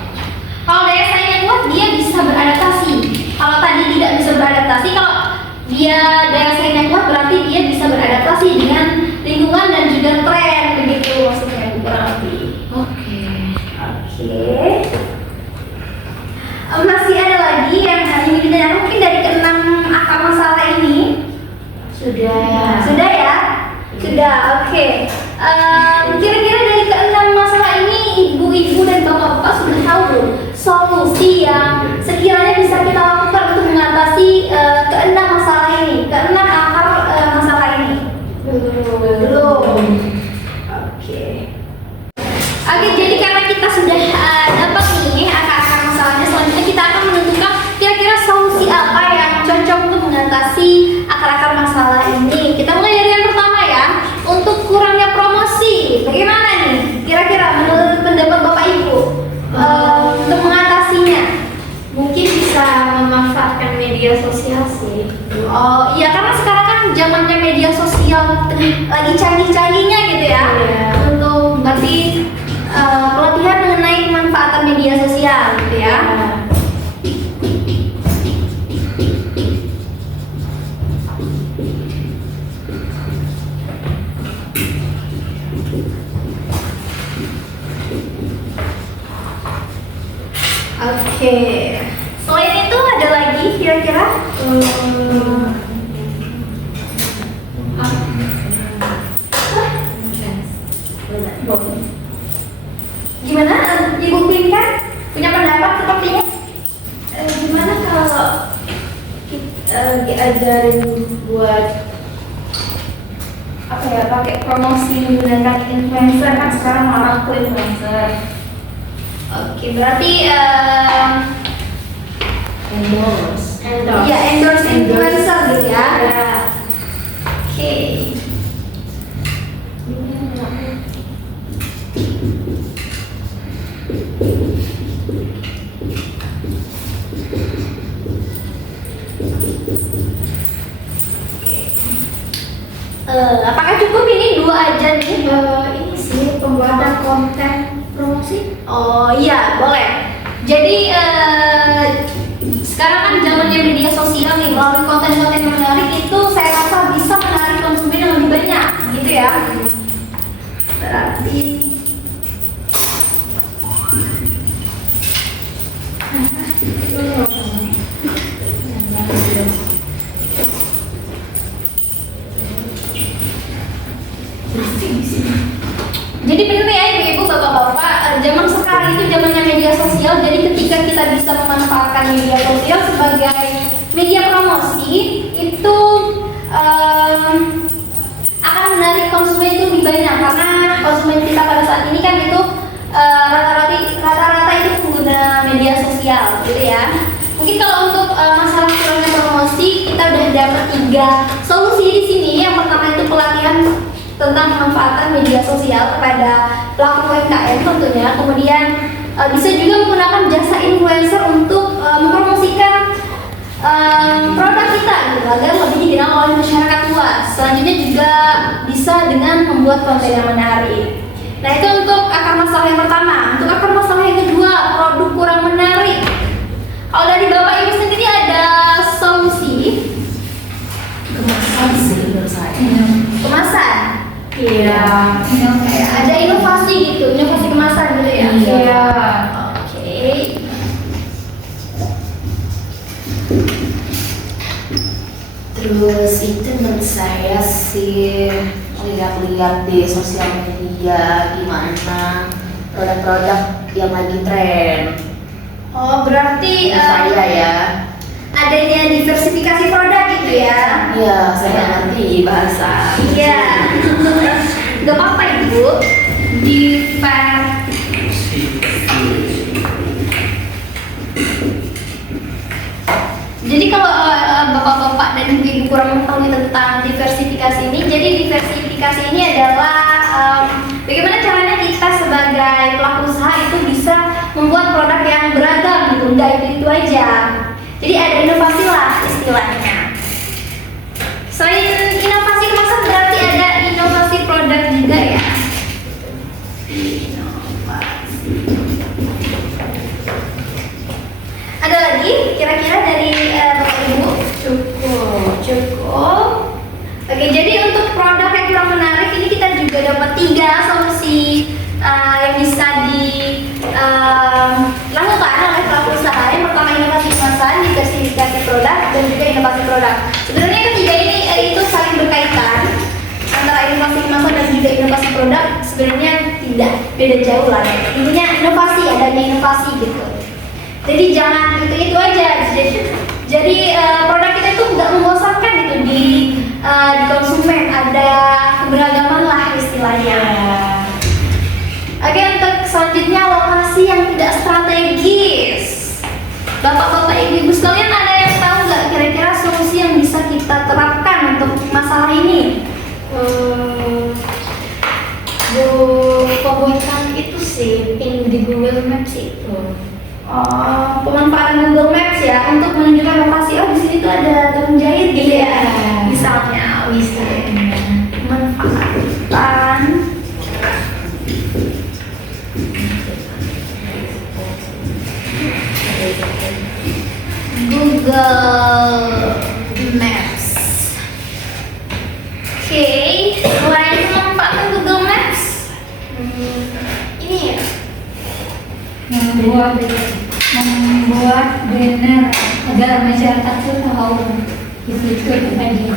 Kalau daya saing yang kuat dia bisa beradaptasi. Kalau tadi tidak bisa beradaptasi, kalau dia daya saing yang kuat berarti dia bisa beradaptasi dengan lingkungan dan juga tren Kira-kira dari keenam masalah ini ibu-ibu dan bapak-bapak sudah tahu belum solusi yang sekiranya bisa kita lakukan untuk mengatasi keenam masalah ini, keenam akar masalah ini? Belum. Oke, jadi karena kita sudah dapat nih akar-akar masalahnya, selanjutnya kita akan menentukan kira-kira solusi apa yang cocok untuk mengatasi akar-akar masalah ini. Kita mulai dari yang pertama ya, untuk kurangnya promosi. Bagaimana nih? Kira-kira menurut pendapat Bapak Ibu untuk mengatasinya? Mungkin bisa memanfaatkan media sosial sih. Oh iya, karena sekarang kan zamannya media sosial lagi canggih-canggihnya gitu ya. Untuk berarti pelatihan mengenai kemanfaatan media sosial gitu ya. Oke. Selain itu ada lagi kira-kira? Gimana? Ibu Pinka punya pendapat sepertinya? Gimana kalau kita diajarin buat apa ya, pakai promosi menggunakan influencer, kan sekarang orang tuh influencer. Oke, berarti endorse influencer gitu ya. Oke. Apakah cukup ini dua aja nih? Ini sih pembuatan konten promosi. Oh iya, boleh. Jadi sekarang kan zamannya media sosial nih, melalui konten-konten yang menarik itu saya rasa bisa menarik konsumen yang lebih banyak, gitu ya. Berarti jadi benar ya ibu-ibu, bapak-bapak, zaman sekarang itu zamannya media sosial. Jadi ketika kita bisa memanfaatkan media sosial sebagai media promosi, itu akan menarik konsumen itu lebih banyak, karena konsumen kita pada saat ini kan itu rata-rata itu pengguna media sosial, gitu ya. Mungkin kalau untuk masalah kurangnya promosi, kita udah dapat 3 solusi di sini. Yang pertama itu pelatihan tentang pemanfaatan media sosial kepada pelaku UMKM tentunya. Kemudian bisa juga menggunakan jasa influencer untuk mempromosikan produk kita gitu, agar lebih dikenal oleh masyarakat luas. Selanjutnya juga bisa dengan membuat konten yang menarik. Nah, itu untuk akar masalah yang pertama. Untuk akar masalah yang kedua, produk kurang menarik. Kalau dari Bapak Ibu sendiri ada solusi? Kemasan sih menurut saya. Kemasan? Iya. Kayak ada inovasi gitu, inovasi kemasan gitu ya? Iya. Oke. Terus itu menurut saya sih lihat-lihat di sosial media gimana produk-produk yang lagi tren. Oh, berarti Saya ya. adanya diversifikasi produk gitu ya? Iya, saya ngerti bahasa. Iya. Gak apa-apa Ibu. Jadi kalau bapak-bapak dan ibu kurang mengetahui tentang diversifikasi ini, jadi diversifikasi ini adalah bagaimana caranya kita sebagai pelaku usaha itu bisa membuat produk yang beragam gitu, nggak itu aja. Jadi ada inovasi lah istilahnya. Selain inovasi kemasan berarti ada inovasi produk juga ya. Ada lagi kira-kira dari Bapak Ibu? Cukup. Oke, jadi untuk produk yang kurang menarik ini kita juga dapat 3 solusi yang bisa dilakukan oleh pelaku usaha. Yang pertama inovasi kemasan, diversifikasi produk, dan juga inovasi produk. Sebenarnya ketiga ini itu saling berkaitan antara inovasi kemasan dan juga inovasi produk sebenarnya tidak beda jauh lah ya. Intinya inovasi, adanya inovasi gitu. Jadi jangan itu aja. Jadi produk kita itu nggak membosankan gitu di konsumen, ada keberagaman lah istilahnya. Oke, untuk selanjutnya lokasi yang tidak strategis. Bapak-bapak, ibu-ibu sekalian, ada yang tahu nggak kira-kira solusi yang bisa kita terapkan untuk masalah ini? Pembuatan itu sih pin di Google Maps itu. Pemanfaatan Google Maps ya untuk menunjukkan lokasi. Oh, di sini tuh ada tukang jahit gitu ya. Misalnya, bisa manfaatkan Google Maps. Oke, selain memanfaatkan Google Maps, ini ya. membuat banner agar masyarakat tuh tahu di situ tempatnya.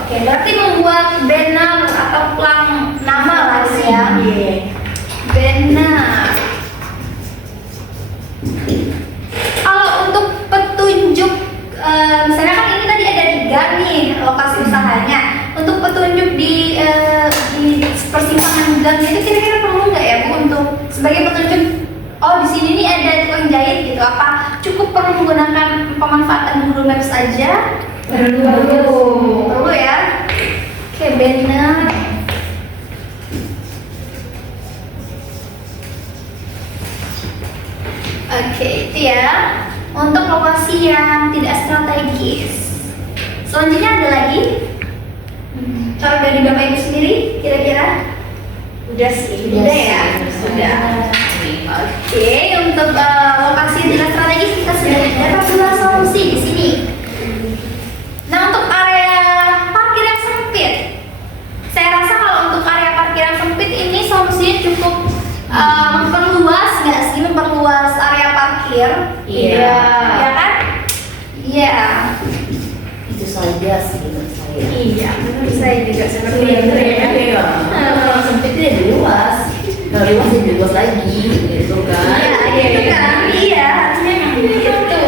Oke, berarti membuat banner atau plang nama lah ya. Banner. Kalau untuk petunjuk, misalnya kan ini tadi ada 3 nih lokasi usahanya. Untuk petunjuk di persimpangan gang itu kira-kira perlu nggak ya Bu untuk sebagai petunjuk? Oh, di sini nih ada tukang jahit gitu. Apa cukup perlu menggunakan pemanfaatan Google Maps aja? Perlu ya. Oke, banner. Oke, itu ya. Untuk lokasi yang tidak strategis. Selanjutnya ada lagi? Kalau dari Bapak Ibu sendiri, kira-kira? Udah sih. Udah ya? Sudah. Oke, untuk lokasi yang tidak strategis kita sudah dapat 2 solusi di sini. Nah, untuk area parkir yang sempit, saya rasa kalau untuk area parkir yang sempit ini solusinya cukup memperluas nggak sih? Memperluas area parkir. Iya. Ya kan? Iya. Itu saja sih menurut saya. Iya, menurut saya juga seperti Iya, itu ya. iya. Kalau sempit itu ya luas. Kalau luas ya luas lagi, gitu kan? Iya, gitu kan? Iya, harusnya memang gitu.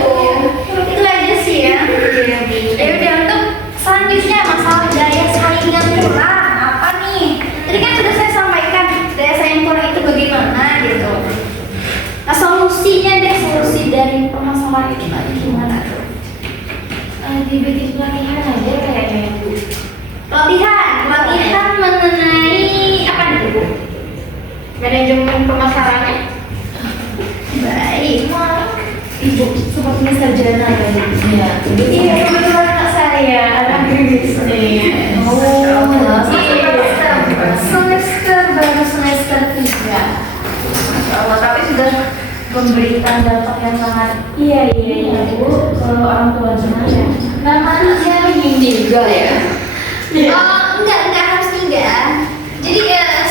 Itu aja sih ya. Ya udah, untuk selanjutnya masalah daya saing yang kurang apa nih? Tadi kan sudah saya sampaikan daya saing kurang itu bagaimana gitu. Nah, solusinya deh, solusi dari permasalahan itu tadi gimana tuh? Dibikin pelatihan aja kayaknya Bu. Pelatihan mengenai apa nih Bu? Manajemen pemasarannya. Baik. Ibu sepertinya sarjana ya. Iya. Iya, kebetulan anak saya anak bisnis nih. Semester baru semester 3. Masya Allah, tapi sudah memberikan dampak yang sangat. Iya Bu. Kalau orang tua gimana? Namanya Meninggal ya. Enggak harus tinggal. Jadi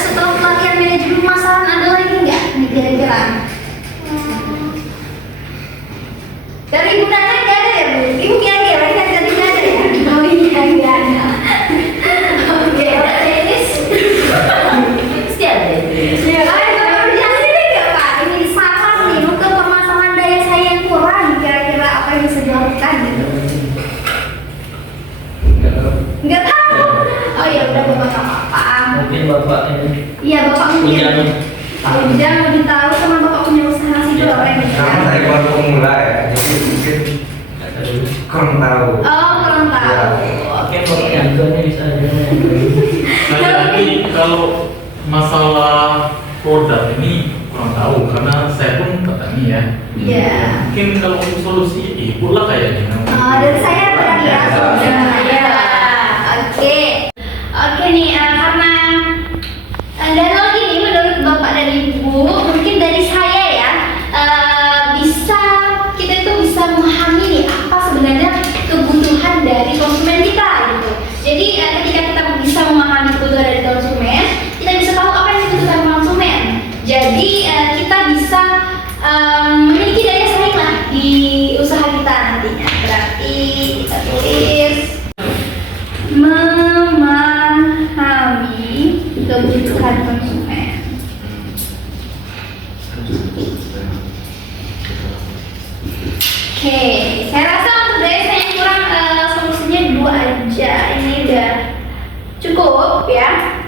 setelah pelatihan manajemen pemasaran ada lagi enggak nih kira-kira? Dari Ibu Nana nggak ada ya Bu? Ibu kira-kira kan tadi nggak ada ya? Oh iya nggak ada. Oke, Pak Denis. Pasti ada. Ya, jangan ini nggak Pak? Ini saran nih untuk permasalahan daya saing kurang. Kira-kira apa yang bisa dilakukan gitu? Nggak tahu. Oh ya udah Bapak nggak apa-apa. Mungkin Bapak ini Iya Bapak mungkin. punya Pak Ujang lebih tahu karena Bapak punya usaha nasi goreng gitu Karena kan? saya baru pemula ya, jadi mungkin kurang tahu. Oh kurang tahu. mungkin Bapak yang juga nih bisa Saya lagi kalau masalah produk ini kurang tahu karena saya pun petani ya. Iya. Mungkin kalau solusi ibu lah kayaknya. Dari saya tadi ya sebenarnya. Oke. Oke nih karena dan lagi nih menurut Bapak dan Ibu mungkin dari saya ya kita itu bisa memahami nih apa sebenarnya kebutuhan dari konsumen kita gitu. Jadi ketika kita bisa memahami kebutuhan dari konsumen, kita bisa tahu apa yang dibutuhkan konsumen. Jadi kita bisa memiliki daya saing lah di usaha kita nantinya. Berarti kita tulis cukup ya.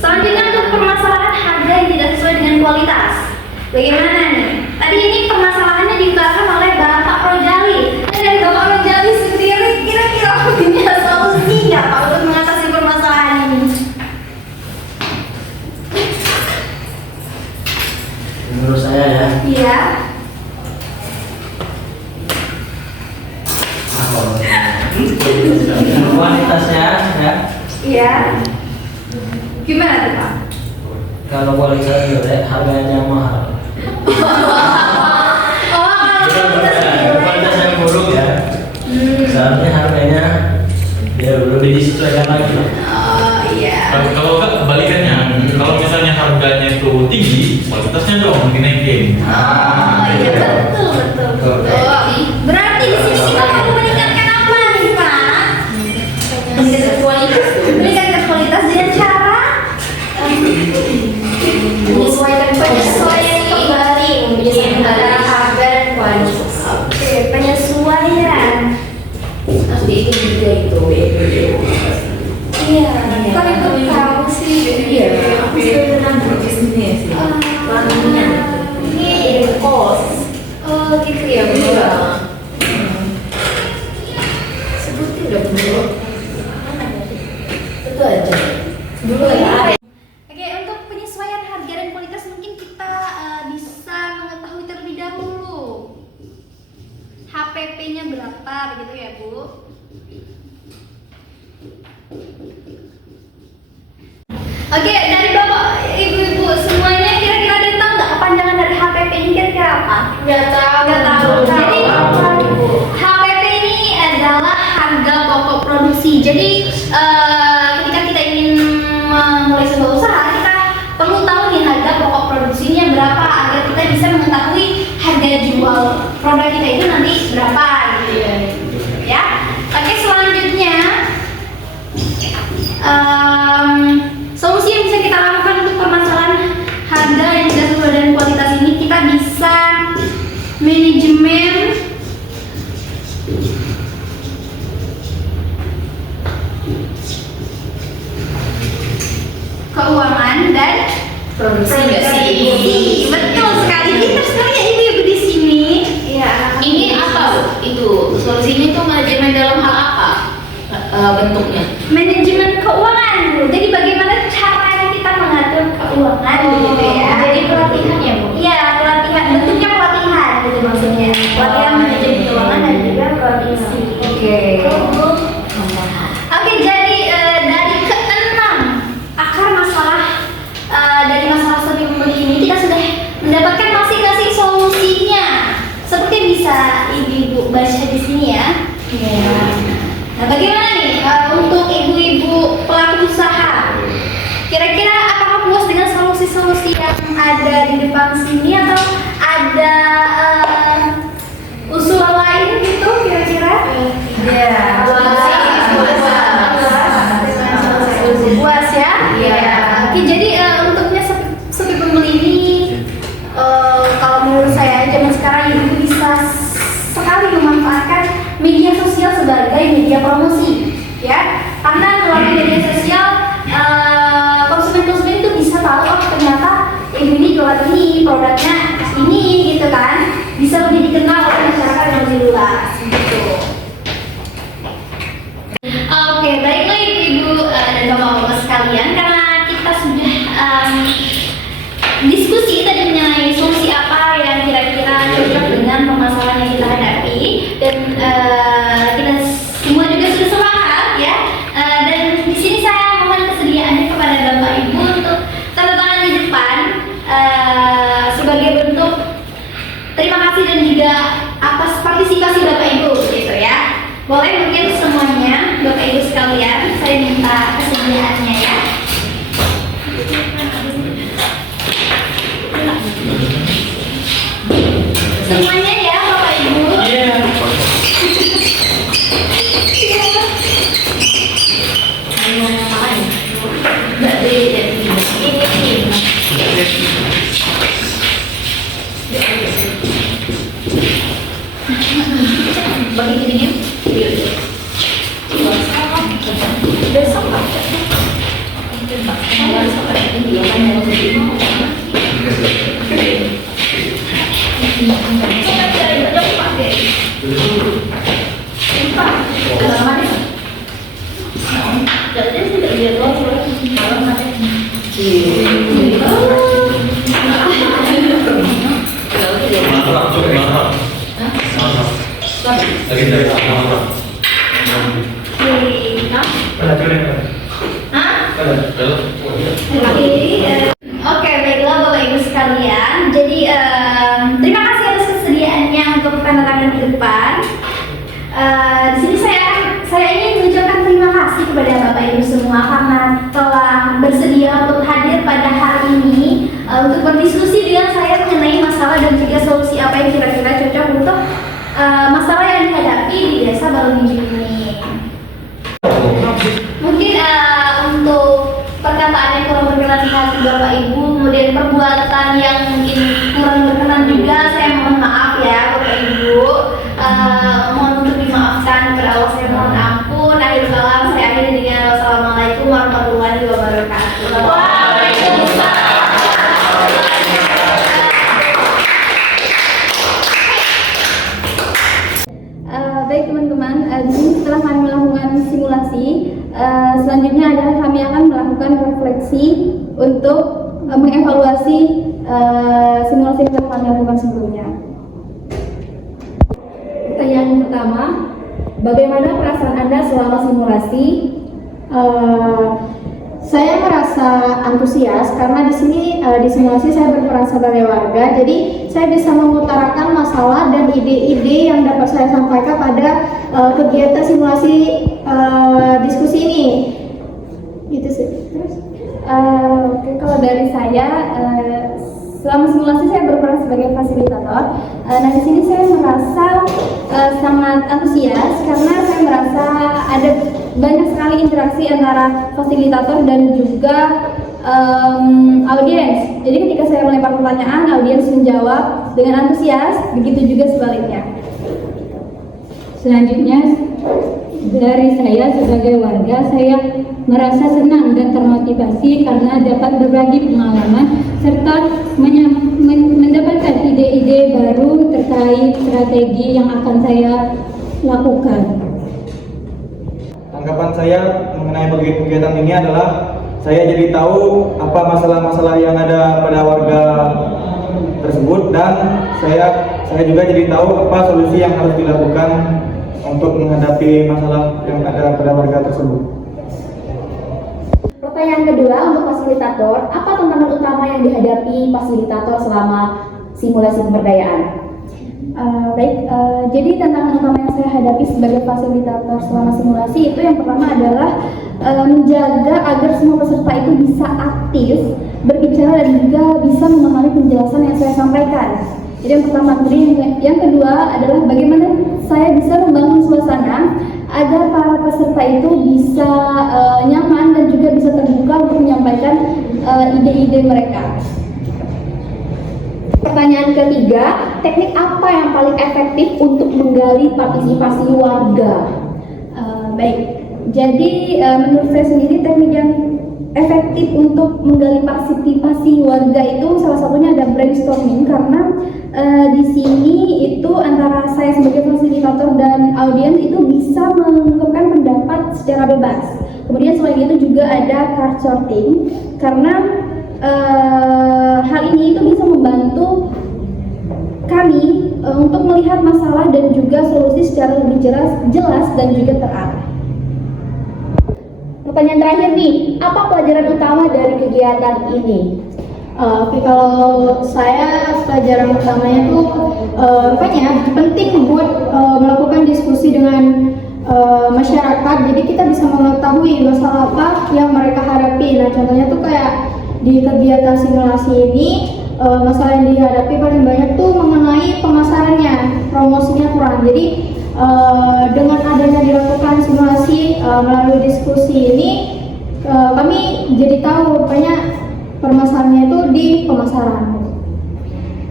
Selanjutnya untuk permasalahan harga yang tidak sesuai dengan kualitas. Bagaimana nih? Tadi ini permasalahannya diungkapkan oleh Bapak Rojali. Dan dari Bapak Rojali sendiri kira-kira punya solusi nggak Pak untuk mengatasi permasalahan ini? Menurut saya ya, Iya. kualitasnya ya. Iya. Gimana tuh Pak? Kalau kualitas jelek, harganya mahal. Kualitas yang buruk ya. Seharusnya harganya ya lebih disesuaikan lagi. Oh iya. Kalau enggak kebalikannya, kalau misalnya harganya itu tinggi, kualitasnya dong dinaikin. Oh iya betul. Berarti di sini kita perlu meningkatkan apa nih Pak? Meningkatkan kualitas tuh. Meningkatkan kualitas dengan cara Menyesuaikan kembali antara harga dan kualitas. Oke, penyesuaian. Harus dihitung juga itu. Iya, kan itu tahu sih. Iya, aku sebenarnya berbisnis sih. Lainnya ini kos. Oh gitu ya Bu. Iya. Sebutin udah bener. Itu aja. Dulu ya. Oke, untuk penyesuaian harga dan kualitas mungkin kita bisa mengetahui terlebih dahulu HPP-nya berapa begitu ya Bu? Oke, dari Bapak Ibu-ibu semuanya kira-kira ada yang tahu nggak kepanjangan dari HPP ini kira-kira apa? Nggak tahu. Jadi HPP ini adalah harga pokok produksi. Jadi ketika kita ingin memulai sebuah usaha, kita perlu tahu nih harga pokok produksinya berapa agar kita bisa mengetahui harga jual produk kita itu nanti berapa gitu ya. Oke, selanjutnya solusi yang bisa kita lakukan untuk permasalahan harga yang tidak sesuai dengan kualitas ini, kita bisa manajemen keuangan dan Produksi nggak sih? Betul sekali, pintar sekali ya ibu-ibu di sini. Ya. Ini apa Bu? Itu solusinya tuh manajemen dalam hal apa? Bentuknya? Manajemen keuangan Bu. Jadi bagaimana caranya kita mengatur keuangan gitu ya. Jadi pelatihan ya Bu? Iya, pelatihan, bentuknya pelatihan gitu maksudnya. Pelatihan manajemen keuangan dan juga produksi. Oke. Oke, jadi dari keenam akar masalah dari masalah studi pembeli ini kita sudah mendapatkan masing-masing solusinya. Seperti bisa ibu-ibu baca di sini ya. Iya. Nah, bagaimana nih untuk ibu-ibu pelaku usaha? Kira-kira apakah puas dengan solusi-solusi yang ada di depan sini atau ada usulan lain gitu kira-kira? Iya. Puas ya? Iya. Oke, jadi untuknya sepi pembeli ini kalau menurut saya zaman sekarang ibu bisa sekali memanfaatkan media sosial sebagai media promosi ya, karena melalui media sosial konsumen-konsumen itu bisa tahu oh ternyata ibu ini jual ini, produknya ini gitu kan, bisa lebih dikenal oleh masyarakat yang lebih luas gitu. Oke, baiklah ibu-ibu dan bapak-bapak sekalian, karena kita sudah diskusi tadi mengenai solusi apa yang kira-kira cocok dengan permasalahan yang kita hadapi, dan kita semua juga sudah sepakat ya. Dan di sini saya mohon kesediaannya kepada bapak ibu untuk tanda tangan di depan sebagai bentuk terima kasih dan juga atas partisipasi bapak ibu gitu ya. Boleh mungkin semuanya bapak ibu sekalian, saya minta kesediaannya ya. Semuanya ya bapak ibu. Iya. Bagi dirinya. Besok Pak. Oke, baiklah Bapak Ibu sekalian. Jadi terima kasih atas kesediaannya untuk tanda tangan ke depan. Di sini saya ingin mengucapkan terima kasih kepada Bapak Ibu semua karena telah bersedia untuk hadir pada hari ini untuk berdiskusi dengan saya mengenai masalah dan juga solusi apa yang kira-kira cocok untuk masalah yang dihadapi di desa Balonginjing ini. Mungkin untuk perkataannya kurang berkenan di hati Bapak Ibu, kemudian perbuatan yang mungkin kurang berkenan juga, saya mohon maaf ya Bapak Ibu. Mohon untuk dimaafkan, kepada Allah saya mohon ampun. Akhir salam saya akhiri dengan wassalamualaikum warahmatullahi wabarakatuh. Waalaikumsalam. Baik teman-teman, di sini setelah kami melakukan simulasi, selanjutnya adalah kami akan melakukan refleksi untuk mengevaluasi simulasi yang telah kami lakukan sebelumnya. Pertanyaan pertama, bagaimana perasaan Anda selama simulasi? Saya merasa antusias karena di sini di simulasi saya berperan sebagai warga, jadi saya bisa mengutarakan masalah dan ide-ide yang dapat saya sampaikan pada kegiatan simulasi diskusi ini. Gitu sih. Terus, oke, kalau dari saya selama simulasi saya berperan sebagai fasilitator. Nah di sini saya merasa sangat antusias karena saya merasa ada banyak sekali interaksi antara fasilitator dan juga audiens. Jadi ketika saya melempar pertanyaan, audiens menjawab dengan antusias, begitu juga sebaliknya. Selanjutnya dari saya sebagai warga, saya merasa senang dan termotivasi karena dapat berbagi pengalaman serta mendapatkan ide-ide baru terkait strategi yang akan saya lakukan. Tanggapan saya mengenai kegiatan ini adalah saya jadi tahu apa masalah-masalah yang ada pada warga tersebut, dan saya juga jadi tahu apa solusi yang harus dilakukan untuk menghadapi masalah yang ada pada warga tersebut. Pertanyaan kedua untuk fasilitator, apa tantangan utama yang dihadapi fasilitator selama simulasi pemberdayaan? Jadi tantangan utama yang saya hadapi sebagai fasilitator selama simulasi itu yang pertama adalah menjaga agar semua peserta itu bisa aktif berbicara dan juga bisa memahami penjelasan yang saya sampaikan. Jadi yang pertama. Kemudian yang kedua adalah bagaimana saya bisa membangun suasana agar para peserta itu bisa nyaman dan juga bisa terbuka untuk menyampaikan ide-ide mereka. Pertanyaan ketiga, teknik apa yang paling efektif untuk menggali partisipasi warga? Jadi menurut saya sendiri teknik yang efektif untuk menggali partisipasi warga itu salah satunya ada brainstorming, karena di sini itu antara saya sebagai fasilitator dan audiens itu bisa mengungkapkan pendapat secara bebas. Kemudian selain itu juga ada card sorting, karena hal ini itu bisa membantu kami untuk melihat masalah dan juga solusi secara lebih jelas dan juga terarah. Pertanyaan terakhir nih, apa pelajaran utama dari kegiatan ini? Kalau saya pelajaran utamanya itu penting buat melakukan diskusi dengan masyarakat, jadi kita bisa mengetahui masalah apa yang mereka hadapi. Nah contohnya tuh kayak di kegiatan simulasi ini, masalah yang dihadapi paling banyak tuh mengenai pemasarannya, promosinya kurang. Jadi dengan adanya dilakukan simulasi melalui diskusi ini, kami jadi tahu banyak permasalahannya itu di pemasaran.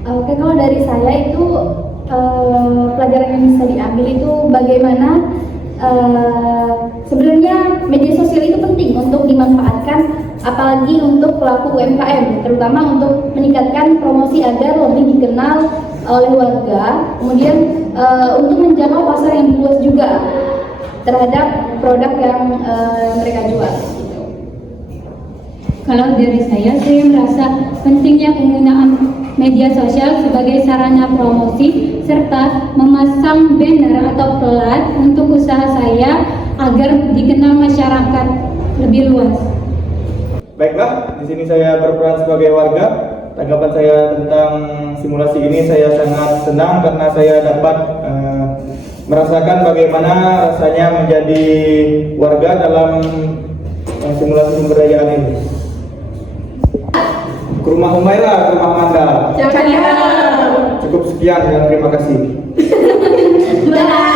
Oke, kalau dari saya itu pelajaran yang bisa diambil itu bagaimana sebenarnya media sosial itu penting untuk dimanfaatkan, apalagi untuk pelaku UMKM, terutama untuk meningkatkan promosi agar lebih dikenal oleh warga, kemudian untuk menjangkau pasar yang luas juga terhadap produk yang mereka jual. Kalau dari saya merasa pentingnya penggunaan media sosial sebagai sarana promosi serta memasang banner atau plat untuk usaha saya agar dikenal masyarakat lebih luas. Baiklah, di sini saya berperan sebagai warga. Tanggapan saya tentang simulasi ini, saya sangat senang karena saya dapat merasakan bagaimana rasanya menjadi warga dalam simulasi pemberdayaan ini. Ke rumah Humaira, ke rumah Manda. Cukup sekian dan terima kasih. Bye.